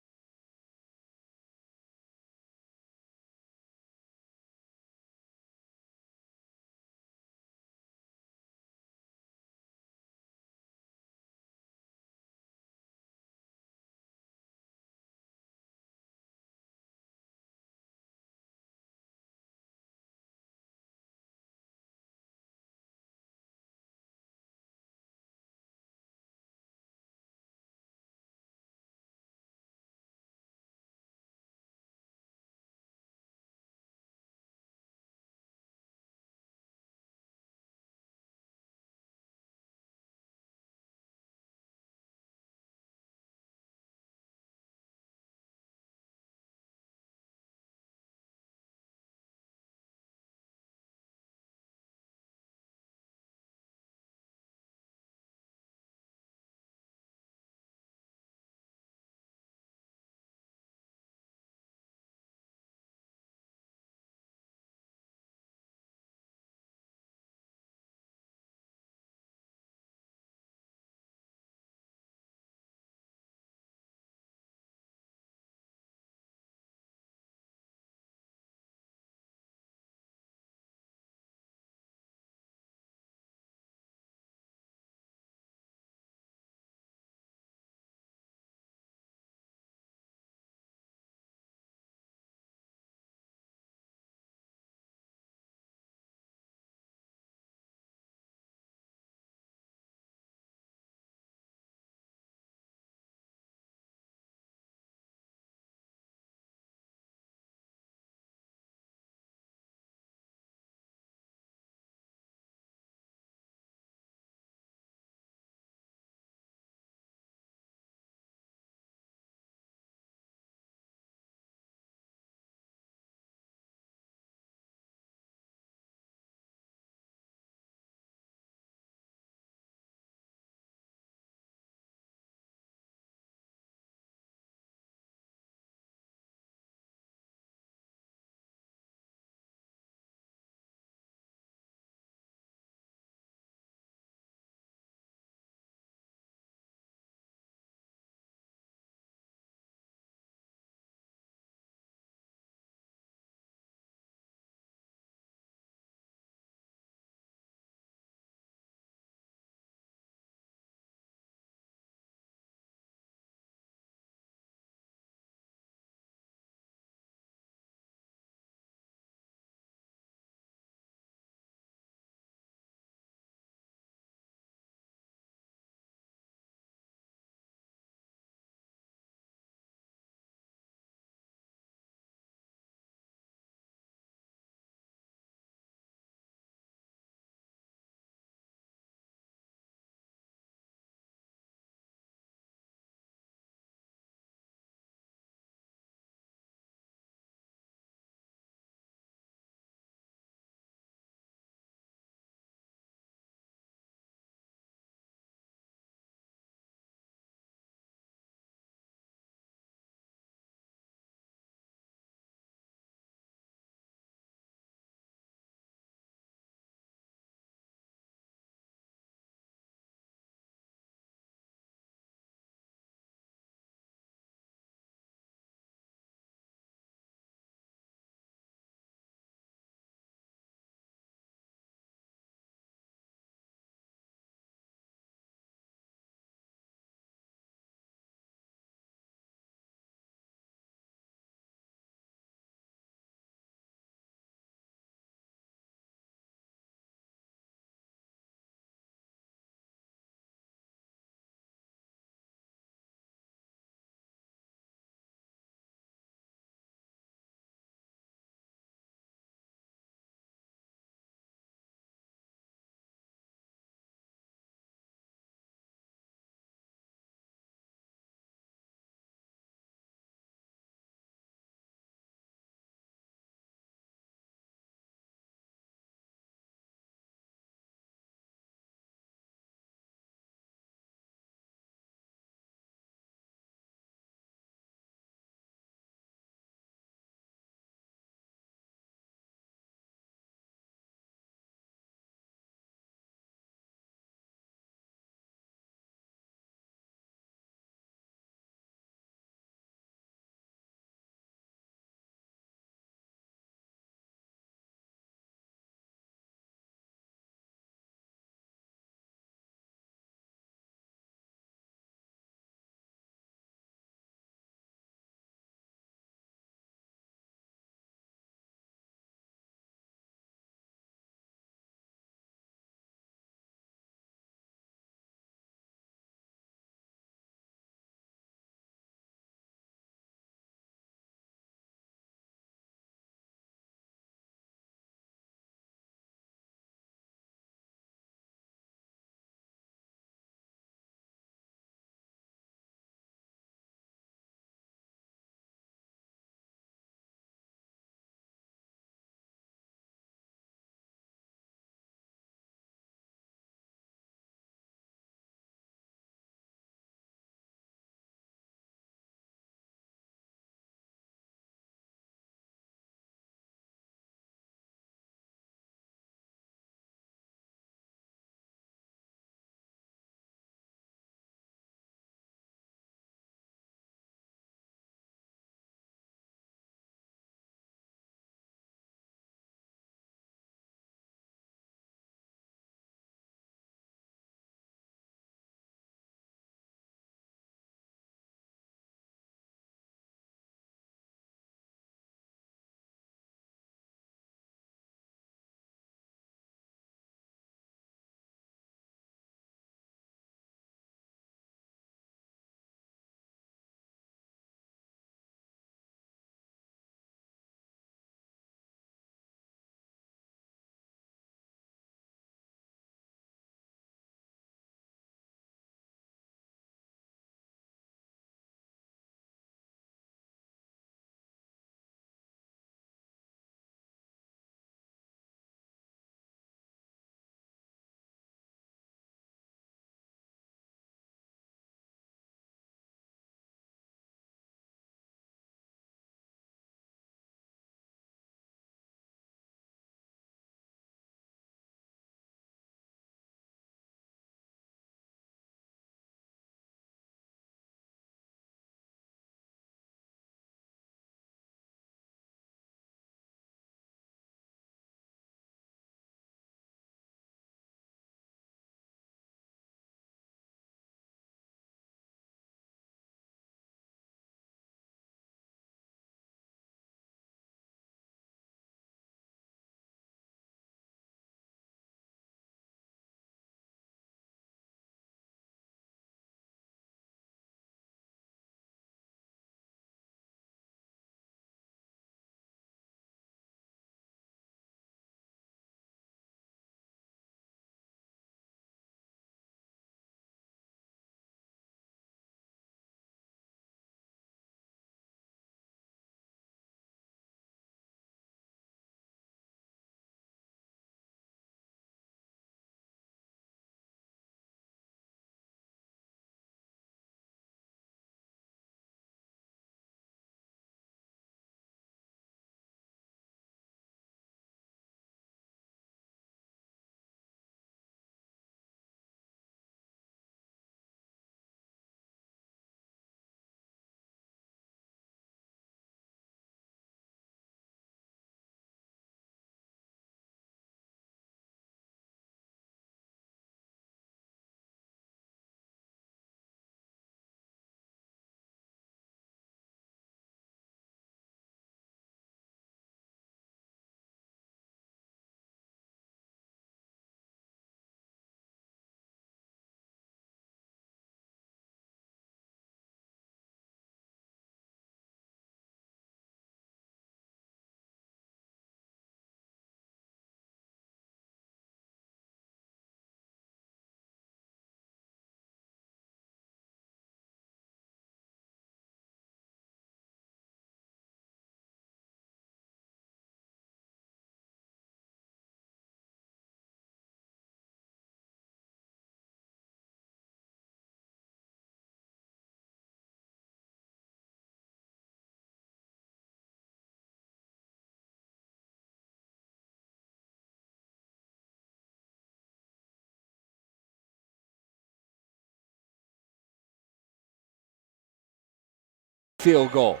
field goal.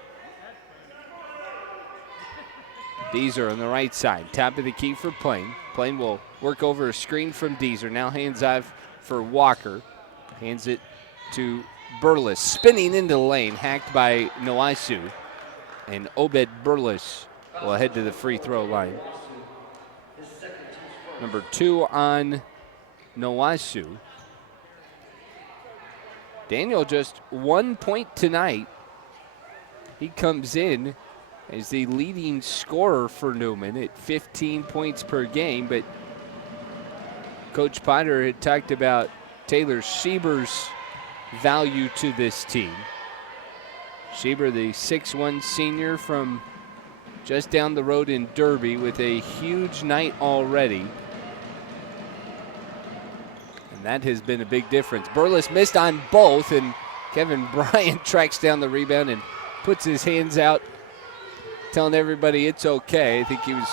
Deezer on the right side, top of the key for Plain. Plain will work over a screen from Deezer. Now hands off for Walker. Hands it to Burles, spinning into the lane, hacked by Noaisu. And Obed Burles will head to the free throw line. Number 2 on Noaisu. Daniel just 1 point tonight. He comes in as the leading scorer for Newman at 15 points per game, but Coach Potter had talked about Taylor Schieber's value to this team. Schieber, the 6'1 senior from just down the road in Derby, with a huge night already. And that has been a big difference. Burles missed on both, and Kevin Bryant tracks down the rebound and puts his hands out, telling everybody it's okay. I think he was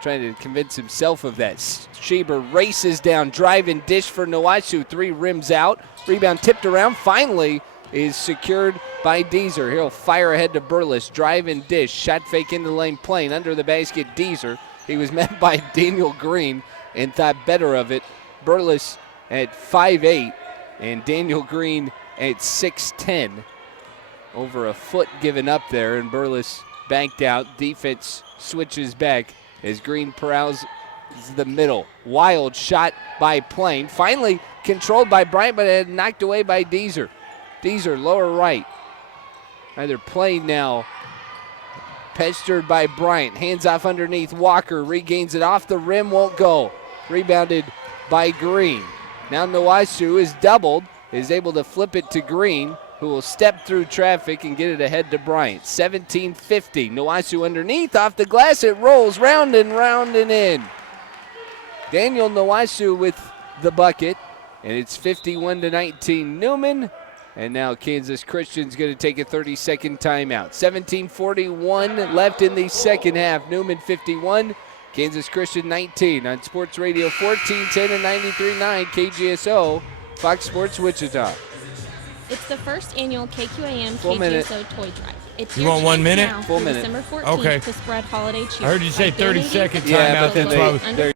trying to convince himself of that. Schieber races down, drive and dish for Noaisu. 3 rims out. Rebound tipped around. Finally is secured by Deezer. He'll fire ahead to Burles. Drive and dish. Shot fake into the lane. Plain under the basket. Deezer. He was met by Daniel Green and thought better of it. Burles at 5'8", and Daniel Green at 6'10". Over a foot given up there, and Burles banked out. Defense switches back as Green prowls the middle. Wild shot by Plain. Finally controlled by Bryant, but had knocked away by Deezer. Deezer, lower right. Either Plain now, pestered by Bryant. Hands off underneath Walker. Regains it off the rim, won't go. Rebounded by Green. Now Noaisu is doubled, is able to flip it to Green, who will step through traffic and get it ahead to Bryant. 17-50. Noaisu underneath, off the glass, it rolls round and in. Daniel Noaisu with the bucket, and it's 51-19 Newman. And now Kansas Christian's going to take a 30-second timeout. 17:41 left in the second half. Newman 51, Kansas Christian 19 on Sports Radio 1410 and 93.9 KGSO, Fox Sports Wichita. It's the first annual KQAM Full minute. KGSO Toy Drive. It's You your want 1 chance minute? now Full through minute. December 14th Okay. to spread holiday cheer. I heard you say by 30 donating second to Yeah, timeout. but then That's why I was they're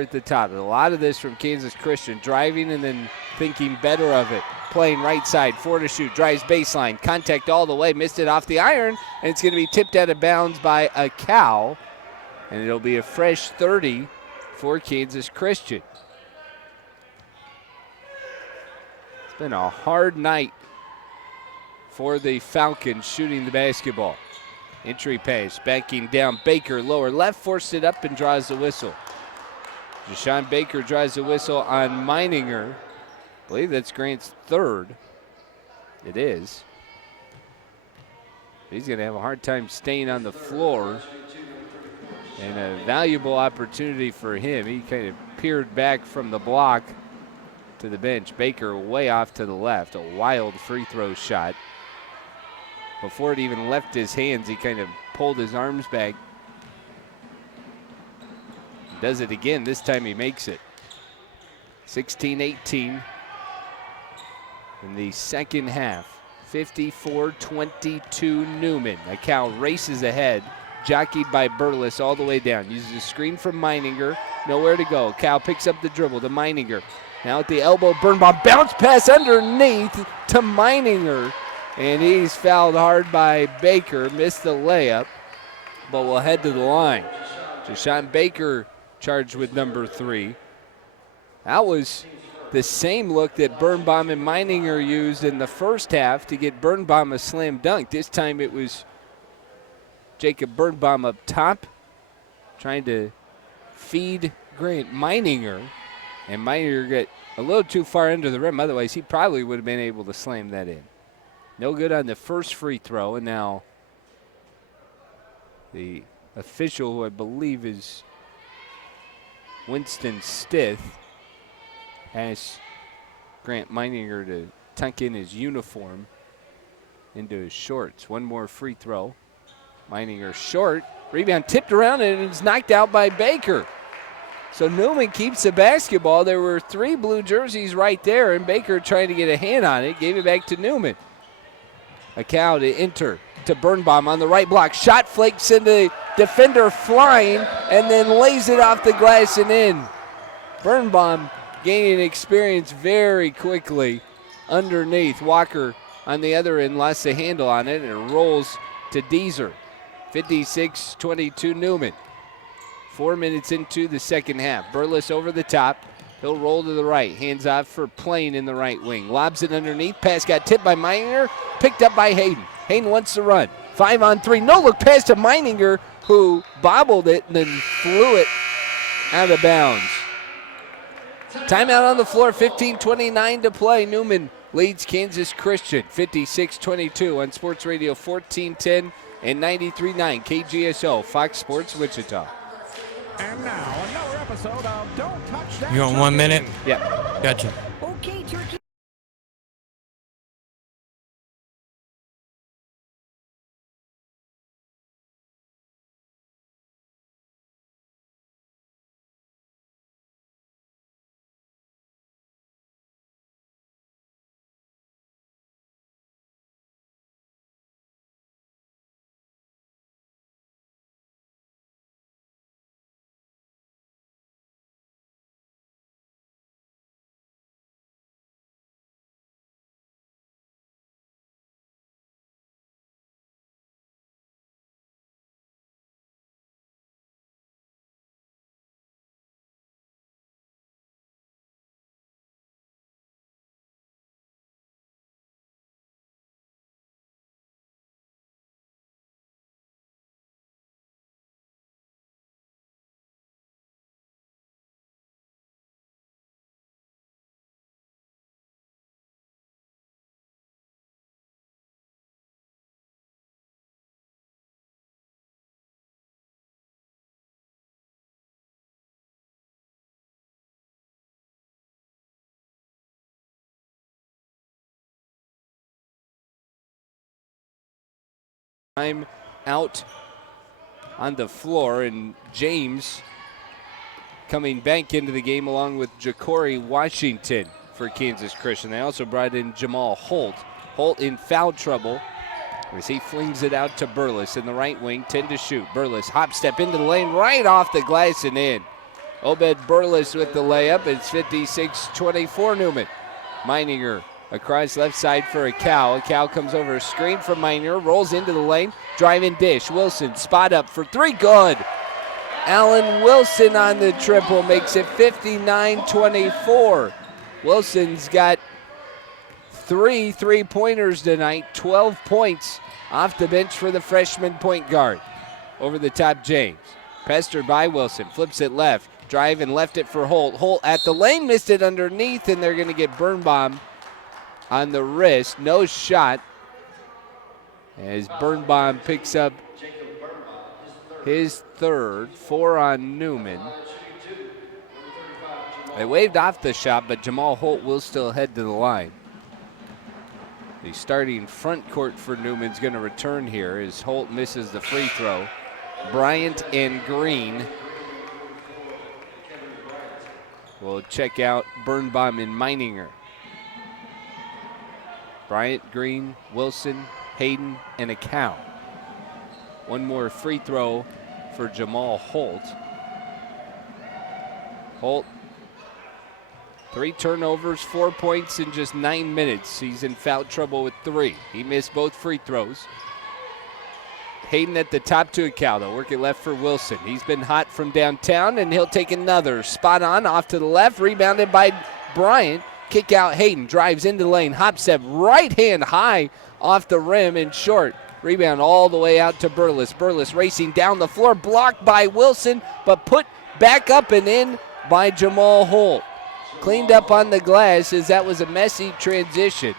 at the top. A lot of this from Kansas Christian, driving and then thinking better of it. Playing right side, 4 to shoot, drives baseline, contact all the way, missed it off the iron, and it's going to be tipped out of bounds by a Cal, and it'll be a fresh 30 for Kansas Christian. It's been a hard night for the Falcons shooting the basketball. Entry pass, backing down, Baker, lower left, forced it up and draws the whistle. Deshaun Baker draws the whistle on Meininger. I believe that's Grant's third. It is. He's going to have a hard time staying on the floor. And a valuable opportunity for him. He kind of peered back from the block to the bench. Baker way off to the left. A wild free throw shot. Before it even left his hands, he kind of pulled his arms back. Does it again. This time he makes it. 16-18 in the second half. 54-22 Newman. A Cal races ahead, jockeyed by Burles all the way down. Uses a screen from Meininger. Nowhere to go. Cal picks up the dribble to Meininger. Now at the elbow, Birnbaum. Bounce pass underneath to Meininger. And he's fouled hard by Baker. Missed the layup, but will head to the line. Deshaun Baker charged with number 3. That was the same look that Birnbaum and Meininger used in the first half to get Birnbaum a slam dunk. This time it was Jacob Birnbaum up top trying to feed Grant Meininger. And Meininger got a little too far under the rim. Otherwise, he probably would have been able to slam that in. No good on the first free throw. And now the official, who I believe is Winston Stith, asks Grant Meininger to tuck in his uniform into his shorts. One more free throw. Meininger short. Rebound tipped around and it's knocked out by Baker. So Newman keeps the basketball. There were 3 blue jerseys right there, and Baker trying to get a hand on it. Gave it back to Newman. A Cal to enter to Birnbaum on the right block. Shot flakes into defender flying and then lays it off the glass and in. Birnbaum gaining experience very quickly underneath. Walker on the other end lost the handle on it and it rolls to Deezer. 56-22 Newman. 4 minutes into the second half. Burles over the top. He'll roll to the right. Hands off for Plain in the right wing. Lobs it underneath. Pass got tipped by Meininger. Picked up by Hayden. Hayden wants to run. 5-on-3. No look pass to Meininger, who bobbled it and then flew it out of bounds. Timeout on the floor. 15:29 to play. Newman leads Kansas Christian 56-22 on Sports Radio 1410 and 93.9 KGSO Fox Sports Wichita. And now another episode of Don't Touch That. You want 1 minute? Yeah. Gotcha. Okay, Turkey. Time out on the floor, and James coming back into the game along with Ja'Cory Washington for Kansas Christian. They also brought in Jamal Holt. Holt in foul trouble as he flings it out to Burles in the right wing, 10 to shoot. Burles hop step into the lane, right off the glass and in. Obed Burles with the layup. It's 56-24 Newman. Meininger across left side for a Cal. A Cal comes over a screen from Meininger, rolls into the lane, driving dish. Wilson spot up for three, good. Allen Wilson on the triple makes it 59-24. Wilson's got 3 3-pointers tonight, 12 points off the bench for the freshman point guard. Over the top, James. Pestered by Wilson, flips it left, drive and left it for Holt. Holt at the lane, missed it underneath, and they're going to get Birnbaum on the wrist. No shot as Birnbaum picks up his third, 4 on Newman. They waved off the shot, but Jamal Holt will still head to the line. The starting front court for Newman's going to return here as Holt misses the free throw. Bryant and Green will check out Birnbaum and Meininger. Bryant, Green, Wilson, Hayden, and a Cal. One more free throw for Jamal Holt. Holt, 3 turnovers, 4 points in just 9 minutes. He's in foul trouble with 3. He missed both free throws. Hayden at the top to a Cal, though. Work it left for Wilson. He's been hot from downtown, and he'll take another. Spot on, off to the left, rebounded by Bryant. Kick out Hayden, drives into the lane. Hop step, right hand high off the rim and short. Rebound all the way out to Burles. Burles racing down the floor, blocked by Wilson, but put back up and in by Jamal Holt. Cleaned up on the glass as that was a messy transition.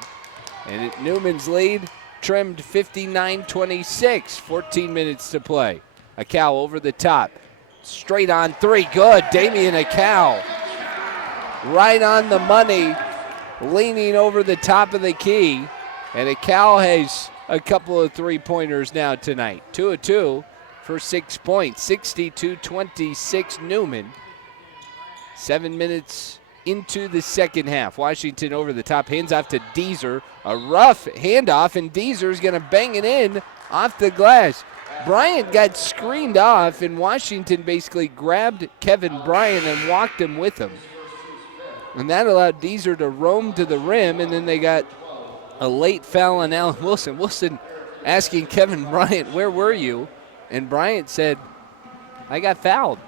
And Newman's lead trimmed 59-26, 14 minutes to play. Acal over the top. Straight on 3, good. Damian Acal. Right on the money, leaning over the top of the key. And Acal has a couple of 3-pointers now tonight. 2 of 2 for 6 points. 62-26 Newman. 7 minutes into the second half. Washington over the top, hands off to Deezer. A rough handoff, and Deezer's going to bang it in off the glass. Bryant got screened off, and Washington basically grabbed Kevin Bryant and walked him with him. And that allowed Deezer to roam to the rim, and then they got a late foul on Allen Wilson. Wilson asking Kevin Bryant, where were you? And Bryant said, I got fouled.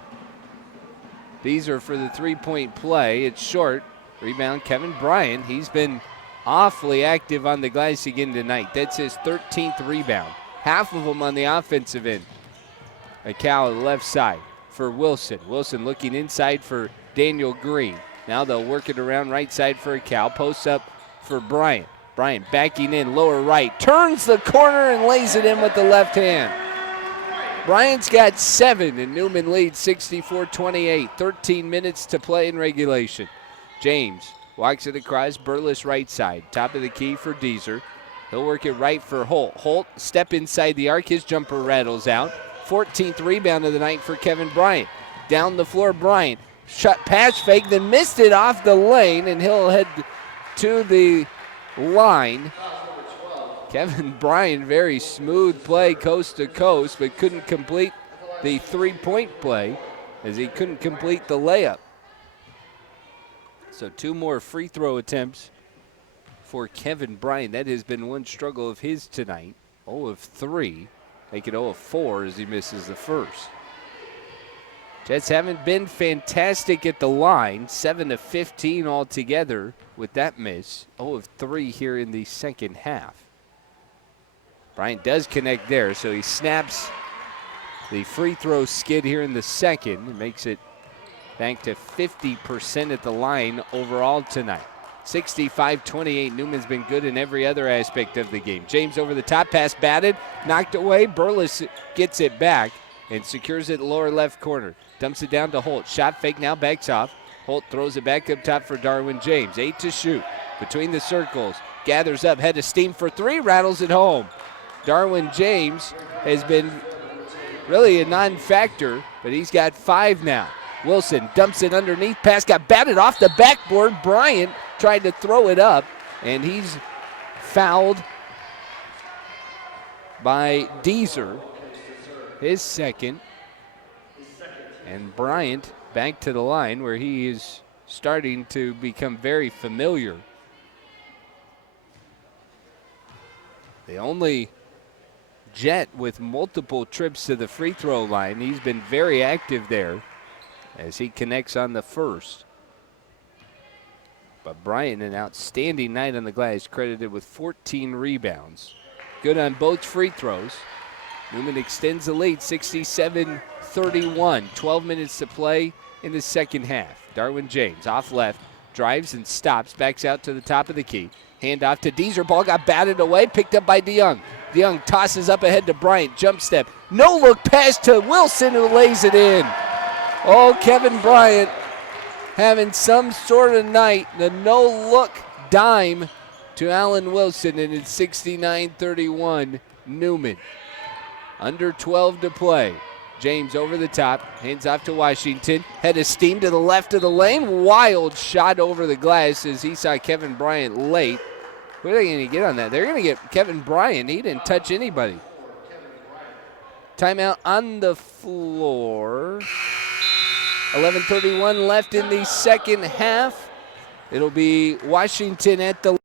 Deezer for the 3-point play. It's short. Rebound, Kevin Bryant. He's been awfully active on the glass again tonight. That's his 13th rebound. Half of them on the offensive end. Acal on the left side for Wilson. Wilson looking inside for Daniel Green. Now they'll work it around right side for Acal. Posts up for Bryant. Bryant backing in, lower right. Turns the corner and lays it in with the left hand. Bryant's got 7, and Newman leads 64-28. 13 minutes to play in regulation. James walks it across, Burles right side. Top of the key for Deezer. He'll work it right for Holt. Holt, step inside the arc. His jumper rattles out. 14th rebound of the night for Kevin Bryant. Down the floor, Bryant. Shot pass fake, then missed it off the lane, and he'll head to the line. Kevin Bryant, very smooth play coast to coast, but couldn't complete the 3-point play as he couldn't complete the layup. So 2 more free throw attempts for Kevin Bryant. That has been one struggle of his tonight. 0 of 3, make it 0 of 4 as he misses the first. Jets haven't been fantastic at the line. 7 of 15 altogether with that miss. 0 of 3 here in the second half. Bryant does connect there, so he snaps the free throw skid here in the second and makes it back to 50% at the line overall tonight. 65-28. Newman's been good in every other aspect of the game. James over the top, pass batted, knocked away. Burles gets it back and secures it lower left corner. Dumps it down to Holt. Shot fake now, backs off. Holt throws it back up top for Darwin James. 8 to shoot. Between the circles. Gathers up, head of steam for 3, rattles it home. Darwin James has been really a non-factor, but he's got 5 now. Wilson dumps it underneath. Pass got batted off the backboard. Bryant tried to throw it up, and he's fouled by Deezer, his second. And Bryant back to the line where he is starting to become very familiar. The only Jet with multiple trips to the free throw line. He's been very active there as he connects on the first. But Bryant, an outstanding night on the glass, credited with 14 rebounds. Good on both free throws. Newman extends the lead, 67-31. 12 minutes to play in the second half. Darwin James off left, drives and stops, backs out to the top of the key. Hand off to Deezer. Ball got batted away, picked up by DeYoung. DeYoung tosses up ahead to Bryant. Jump step. No look pass to Wilson, who lays it in. Oh, Kevin Bryant having some sort of night. The no-look dime to Allen Wilson, and it's 69-31 Newman. Under 12 to play. James over the top, hands off to Washington. Head of steam to the left of the lane. Wild shot over the glass as he saw Kevin Bryant late. Who are they going to get on that? They're going to get Kevin Bryant. He didn't touch anybody. Timeout on the floor. 11:31 left in the second half. It'll be Washington at the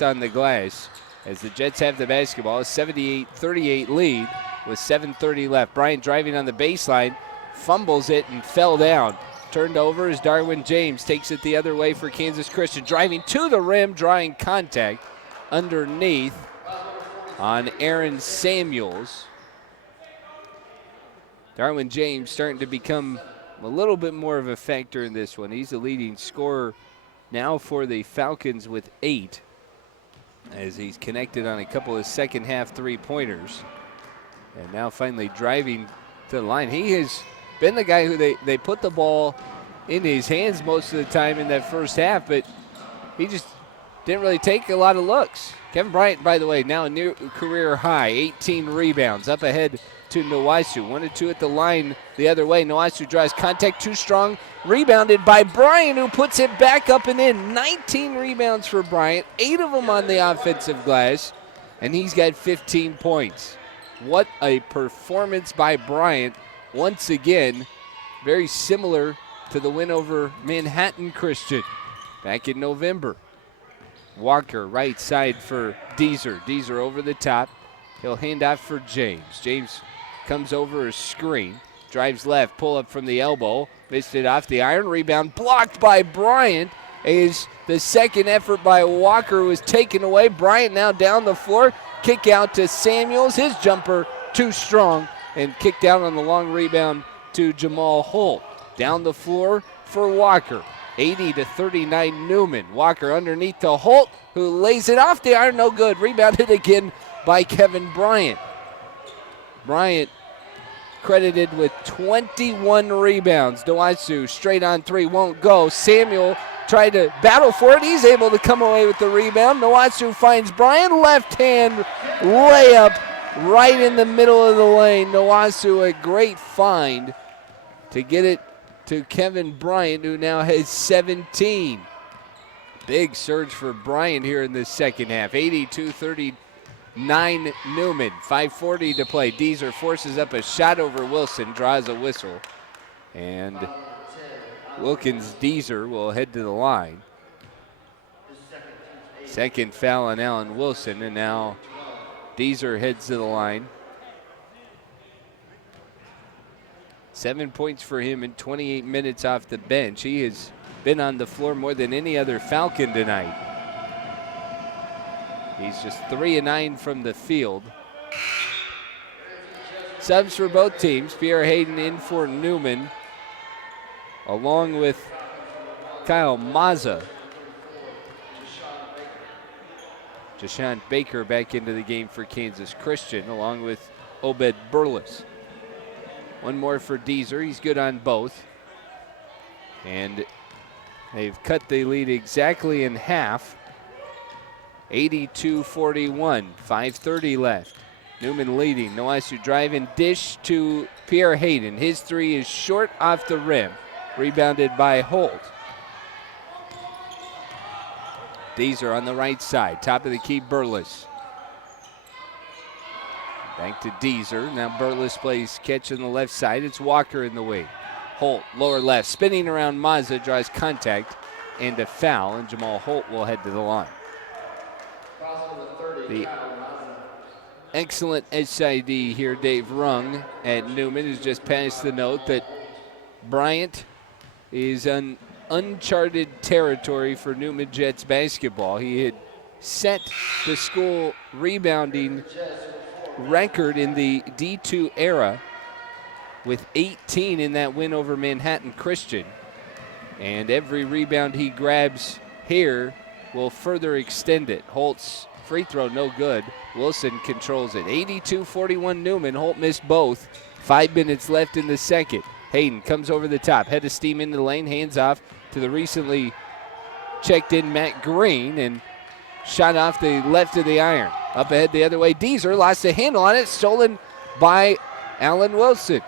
left on the glass as the Jets have the basketball. A 78-38 lead with 7:30 left. Bryant driving on the baseline, fumbles it and fell down. Turned over as Darwin James takes it the other way for Kansas Christian. Driving to the rim, drawing contact underneath on Aaron Samuels. Darwin James starting to become a little bit more of a factor in this one. He's the leading scorer now for the Falcons with 8 as he's connected on a couple of second half three-pointers. And now finally driving to the line. He has been the guy who they put the ball in his hands most of the time in that first half, but he just didn't really take a lot of looks. Kevin Bryant, by the way, now a new career high, 18 rebounds, up ahead to Nwosu. 1 and 2 at the line the other way. Nwosu draws contact, too strong. Rebounded by Bryant, who puts it back up and in. 19 rebounds for Bryant, 8 of them on the offensive glass, and he's got 15 points. What a performance by Bryant. Once again, very similar to the win over Manhattan Christian back in November. Walker, right side for Deezer. Deezer over the top. He'll hand off for James. James comes over a screen, drives left, pull up from the elbow, missed it off the iron. Rebound blocked by Bryant as the second effort by Walker was taken away. Bryant now down the floor. Kick out to Samuels. His jumper too strong and kicked out on the long rebound to Jamal Holt. Down the floor for Walker. 80-39 Newman. Walker underneath to Holt, who lays it off the iron. No good. Rebounded again by Kevin Bryant. Bryant credited with 21 rebounds. Nwosu straight on three, won't go. Samuel tried to battle for it. He's able to come away with the rebound. Nwosu finds Bryant. Left hand layup right in the middle of the lane. Nwosu, a great find to get it to Kevin Bryant, who now has 17. Big surge for Bryant here in the second half. 82-39 Newman. 5:40 to play. Deezer forces up a shot over Wilson, draws a whistle. And Wilkins Deezer will head to the line. Second foul on Allen Wilson, and now Deezer heads to the line. 7 points for him in 28 minutes off the bench. He has been on the floor more than any other Falcon tonight. He's just 3 of 9 from the field. Subs for both teams. Pierre Hayden in for Newman, along with Kyle Mazza. Jashawn Baker back into the game for Kansas Christian, along with Obed Burles. One more for Deezer. He's good on both. And they've cut the lead exactly in half. 82-41. 5:30 left. Newman leading. Nwosu driving, dish to Pierre Hayden. His three is short off the rim. Rebounded by Holt. Deezer on the right side. Top of the key, Burles. Back to Deezer. Now Burles plays catch on the left side. It's Walker in the wing. Holt, lower left, spinning around Mazza, draws contact and a foul, and Jamal Holt will head to the line. The excellent SID here, Dave Rung at Newman, has just passed the note that Bryant is on uncharted territory for Newman Jets basketball. He had set the school rebounding record in the D2 era with 18 in that win over Manhattan Christian. And every rebound he grabs here will further extend it. Holt's free throw no good. Wilson controls it. 82-41 Newman. Holt missed both. 5 minutes left in the second. Hayden comes over the top. Head of steam into the lane. Hands off to the recently checked in Matt Green and shot off the left of the iron. Up ahead the other way. Deezer lost the handle on it. Stolen by Allen Wilson.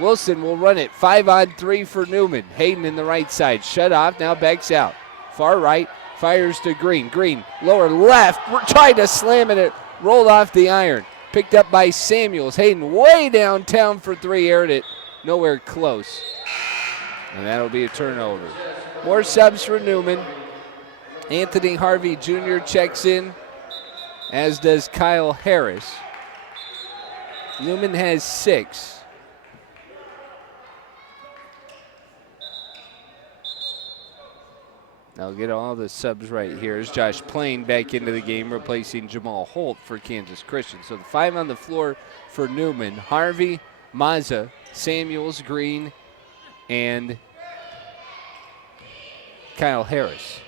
Wilson will run it. 5-on-3 for Newman. Hayden in the right side. Shut off. Now backs out. Far right. Fires to Green. Green lower left. Tried to slam it. It rolled off the iron. Picked up by Samuels. Hayden way downtown for three. Aired it. Nowhere close. And that'll be a turnover. More subs for Newman. Anthony Harvey Jr. checks in, as does Kyle Harris. Newman has 6. I'll get all the subs right here. Is Josh Plain back into the game, replacing Jamal Holt for Kansas Christian. So the 5 on the floor for Newman: Harvey, Mazza, Samuels, Green, and Kyle Harris.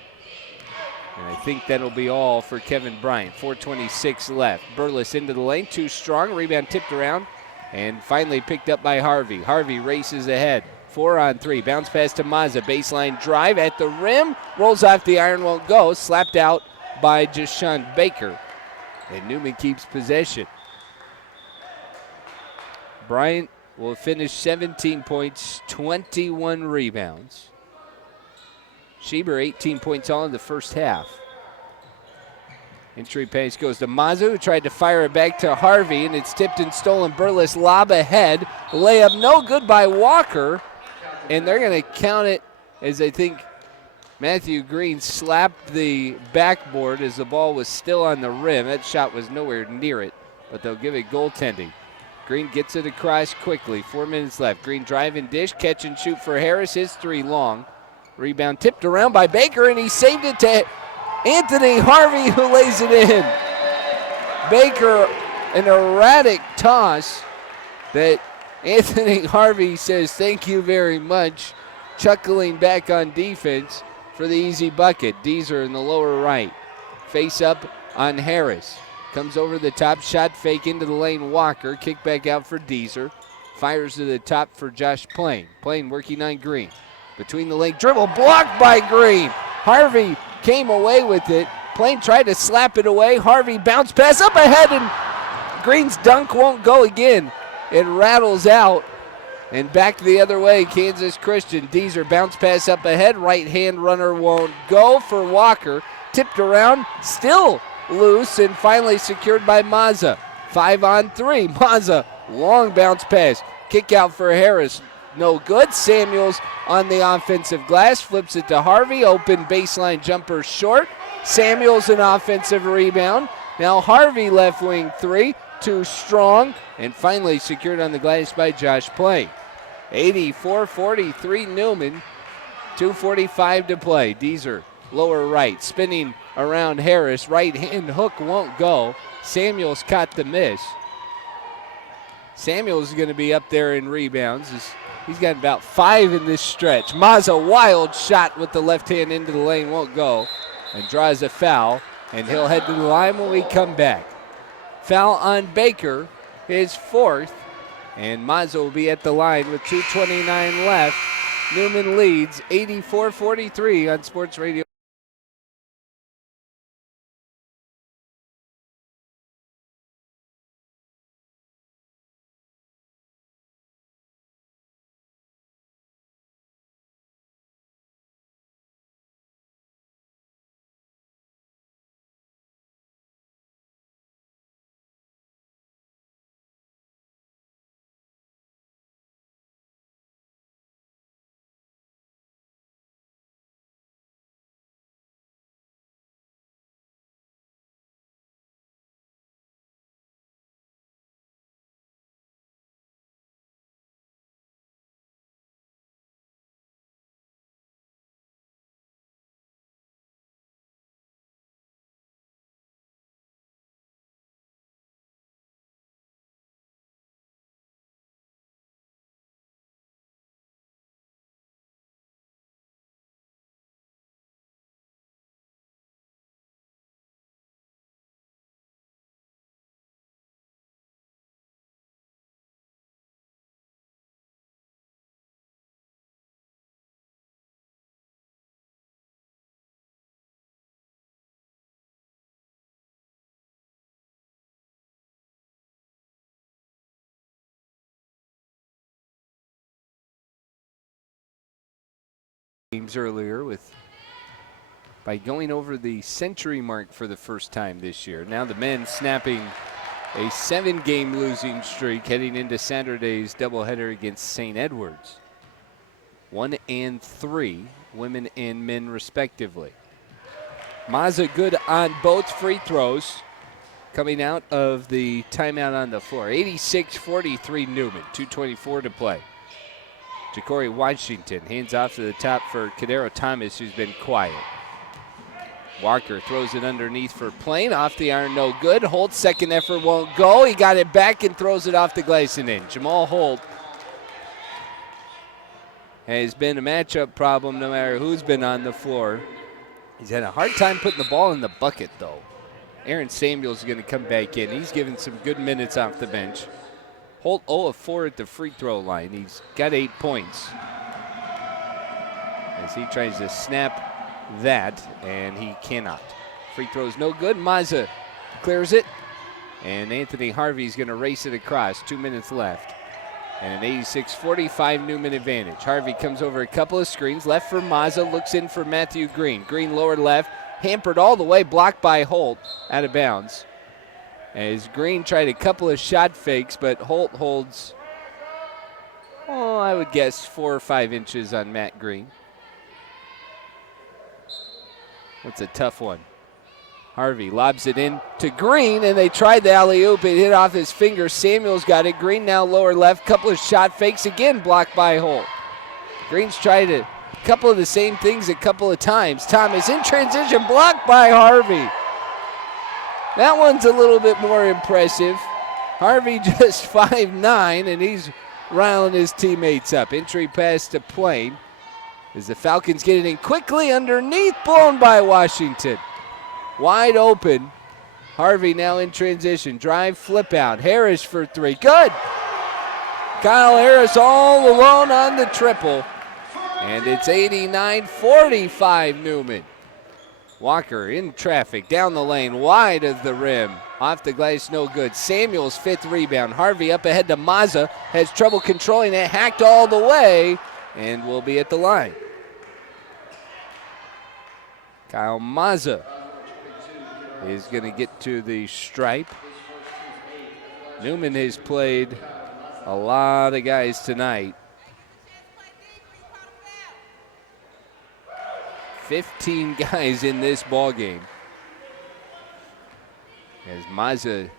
And I think that'll be all for Kevin Bryant. 4:26 left. Burles into the lane, too strong. Rebound tipped around and finally picked up by Harvey. Harvey races ahead. 4-on-3. Bounce pass to Mazza. Baseline drive at the rim. Rolls off the iron, won't go. Slapped out by Jashawn Baker. And Newman keeps possession. Bryant will finish 17 points, 21 rebounds. Schieber 18 points all in the first half. Entry pass goes to Mazza, who tried to fire it back to Harvey, and it's tipped and stolen. Burles lob ahead. Layup no good by Walker, and they're going to count it as I think Matthew Green slapped the backboard as the ball was still on the rim. That shot was nowhere near it, but they'll give it goaltending. Green gets it across quickly. 4 minutes left. Green drive and dish, catch and shoot for Harris. His 3 long. Rebound tipped around by Baker, and he saved it to Anthony Harvey, who lays it in. Baker, an erratic toss that Anthony Harvey says thank you very much, chuckling back on defense for the easy bucket. Deezer in the lower right. Face up on Harris. Comes over the top, shot fake into the lane. Walker, kick back out for Deezer. Fires to the top for Josh Plain. Plain working on Green. Between the leg dribble, blocked by Green. Harvey came away with it. Plain tried to slap it away. Harvey bounce pass up ahead, and Green's dunk won't go again. It rattles out and back the other way. Kansas Christian. Deezer bounce pass up ahead. Right hand runner won't go for Walker. Tipped around, still loose, and finally secured by Mazza. 5-on-3. Mazza, long bounce pass. Kick out for Harris. No good. Samuels on the offensive glass. Flips it to Harvey. Open baseline jumper short. Samuels an offensive rebound. Now Harvey left wing 3. Too strong. And finally secured on the glass by Josh Plain. 84-43 Newman. 2:45 to play. Deezer lower right. Spinning around Harris. Right hand hook won't go. Samuels caught the miss. Samuels is going to be up there in rebounds. He's got about 5 in this stretch. Mazza, wild shot with the left hand into the lane, won't go, and draws a foul, and he'll head to the line when we come back. Foul on Baker, his 4th, and Mazza will be at the line with 2:29 left. Newman leads 84-43 on Sports Radio. Games earlier by going over the century mark for the first time this year. Now the men snapping a 7-game losing streak heading into Saturday's doubleheader against St. Edwards. 1-3, women and men respectively. Mazza good on both free throws coming out of the timeout on the floor. 86-43 Newman, 2:24 to play. Ja'Cory Washington hands off to the top for Kadero Thomas, who's been quiet. Walker throws it underneath for Plain. Off the iron, no good. Holt's second effort won't go. He got it back and throws it off the glass and in. Jamal Holt has been a matchup problem no matter who's been on the floor. He's had a hard time putting the ball in the bucket, though. Aaron Samuels is going to come back in. He's given some good minutes off the bench. Holt 0 of 4 at the free throw line. He's got 8 points. As he tries to snap that, and he cannot. Free throw's no good. Mazza clears it, and Anthony Harvey's going to race it across. 2 minutes left. And an 86-45 Newman advantage. Harvey comes over a couple of screens. Left for Mazza, looks in for Matthew Green. Green lower left, hampered all the way, blocked by Holt, out of bounds. As Green tried a couple of shot fakes, but Holt holds, I would guess 4 or 5 inches on Matt Green. That's a tough one. Harvey lobs it in to Green, and they tried the alley-oop. It hit off his fingers. Samuels got it. Green now lower left. Couple of shot fakes, again blocked by Holt. Green's tried a couple of the same things a couple of times. Thomas in transition, blocked by Harvey. That one's a little bit more impressive. Harvey just 5'9", and he's riling his teammates up. Entry pass to Plain as the Falcons get it in quickly underneath, blown by Washington. Wide open. Harvey now in transition. Drive, flip out. Harris for 3. Good. Kyle Harris all alone on the triple. And it's 89-45 Newman. Walker in traffic. Down the lane. Wide of the rim. Off the glass, no good. Samuels, 5th rebound. Harvey up ahead to Mazza. Has trouble controlling it. Hacked all the way. And will be at the line. Kyle Mazza is going to get to the stripe. Newman has played a lot of guys tonight. 15 guys in this ball game. As Mazza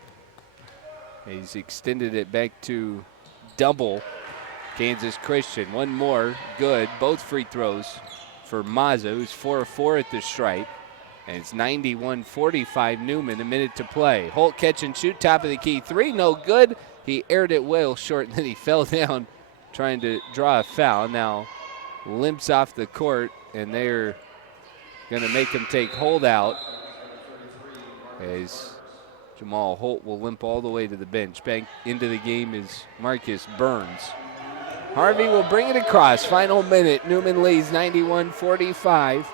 has extended it back to double Kansas Christian. One more, good. Both free throws for Mazza, who's 4 of 4 at the stripe. And it's 91-45 Newman, a minute to play. Holt catch and shoot, top of the key 3, no good. He aired it well short, and then he fell down trying to draw a foul. Now limps off the court, and they're going to make him take holdout as Jamal Holt will limp all the way to the bench. Back into the game is Marcus Burns. Harvey will bring it across. Final minute. Newman leads 91-45.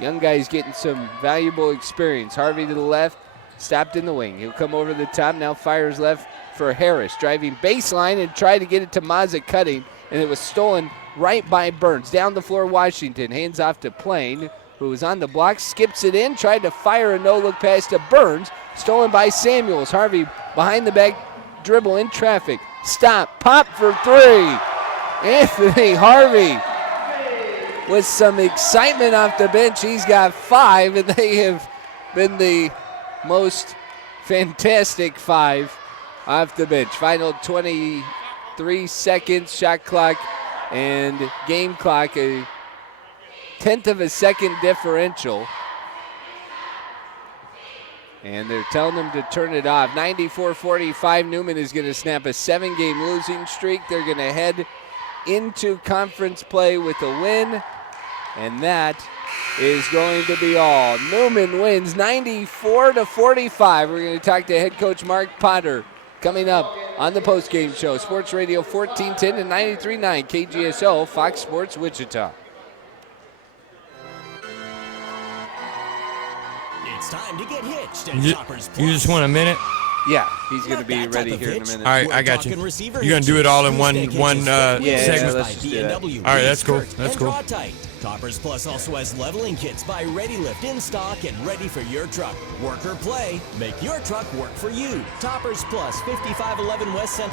Young guys getting some valuable experience. Harvey to the left, stopped in the wing. He'll come over the top, now fires left for Harris. Driving baseline and tried to get it to Mazza cutting, and it was stolen right by Burns. Down the floor, Washington. Hands off to Plain, who was on the block, skips it in, tried to fire a no-look pass to Burns. Stolen by Samuels. Harvey behind the back, dribble in traffic. Stop, pop for 3. Anthony Harvey with some excitement off the bench. He's got 5, and they have been the most fantastic 5 off the bench. Final 23 seconds, shot clock and game clock, a 1/10 of a second differential. And they're telling them to turn it off. 94-45, Newman is going to snap a 7-game losing streak. They're going to head into conference play with a win. And that is going to be all. Newman wins 94-45. We're going to talk to head coach Mark Potter coming up on the postgame show. Sports Radio 1410 and 93.9 KGSO, Fox Sports Wichita. It's time to get hitched at Toppers Plus. You just want a minute? Yeah, he's going to be ready here in a minute. All right, I got you. You're going to do it all in one segment? Yeah, let's just do that. All right, that's cool. That's cool. Toppers Plus also has leveling kits by ReadyLift in stock and ready for your truck. Work or play, make your truck work for you. Toppers Plus, 5511 West Central.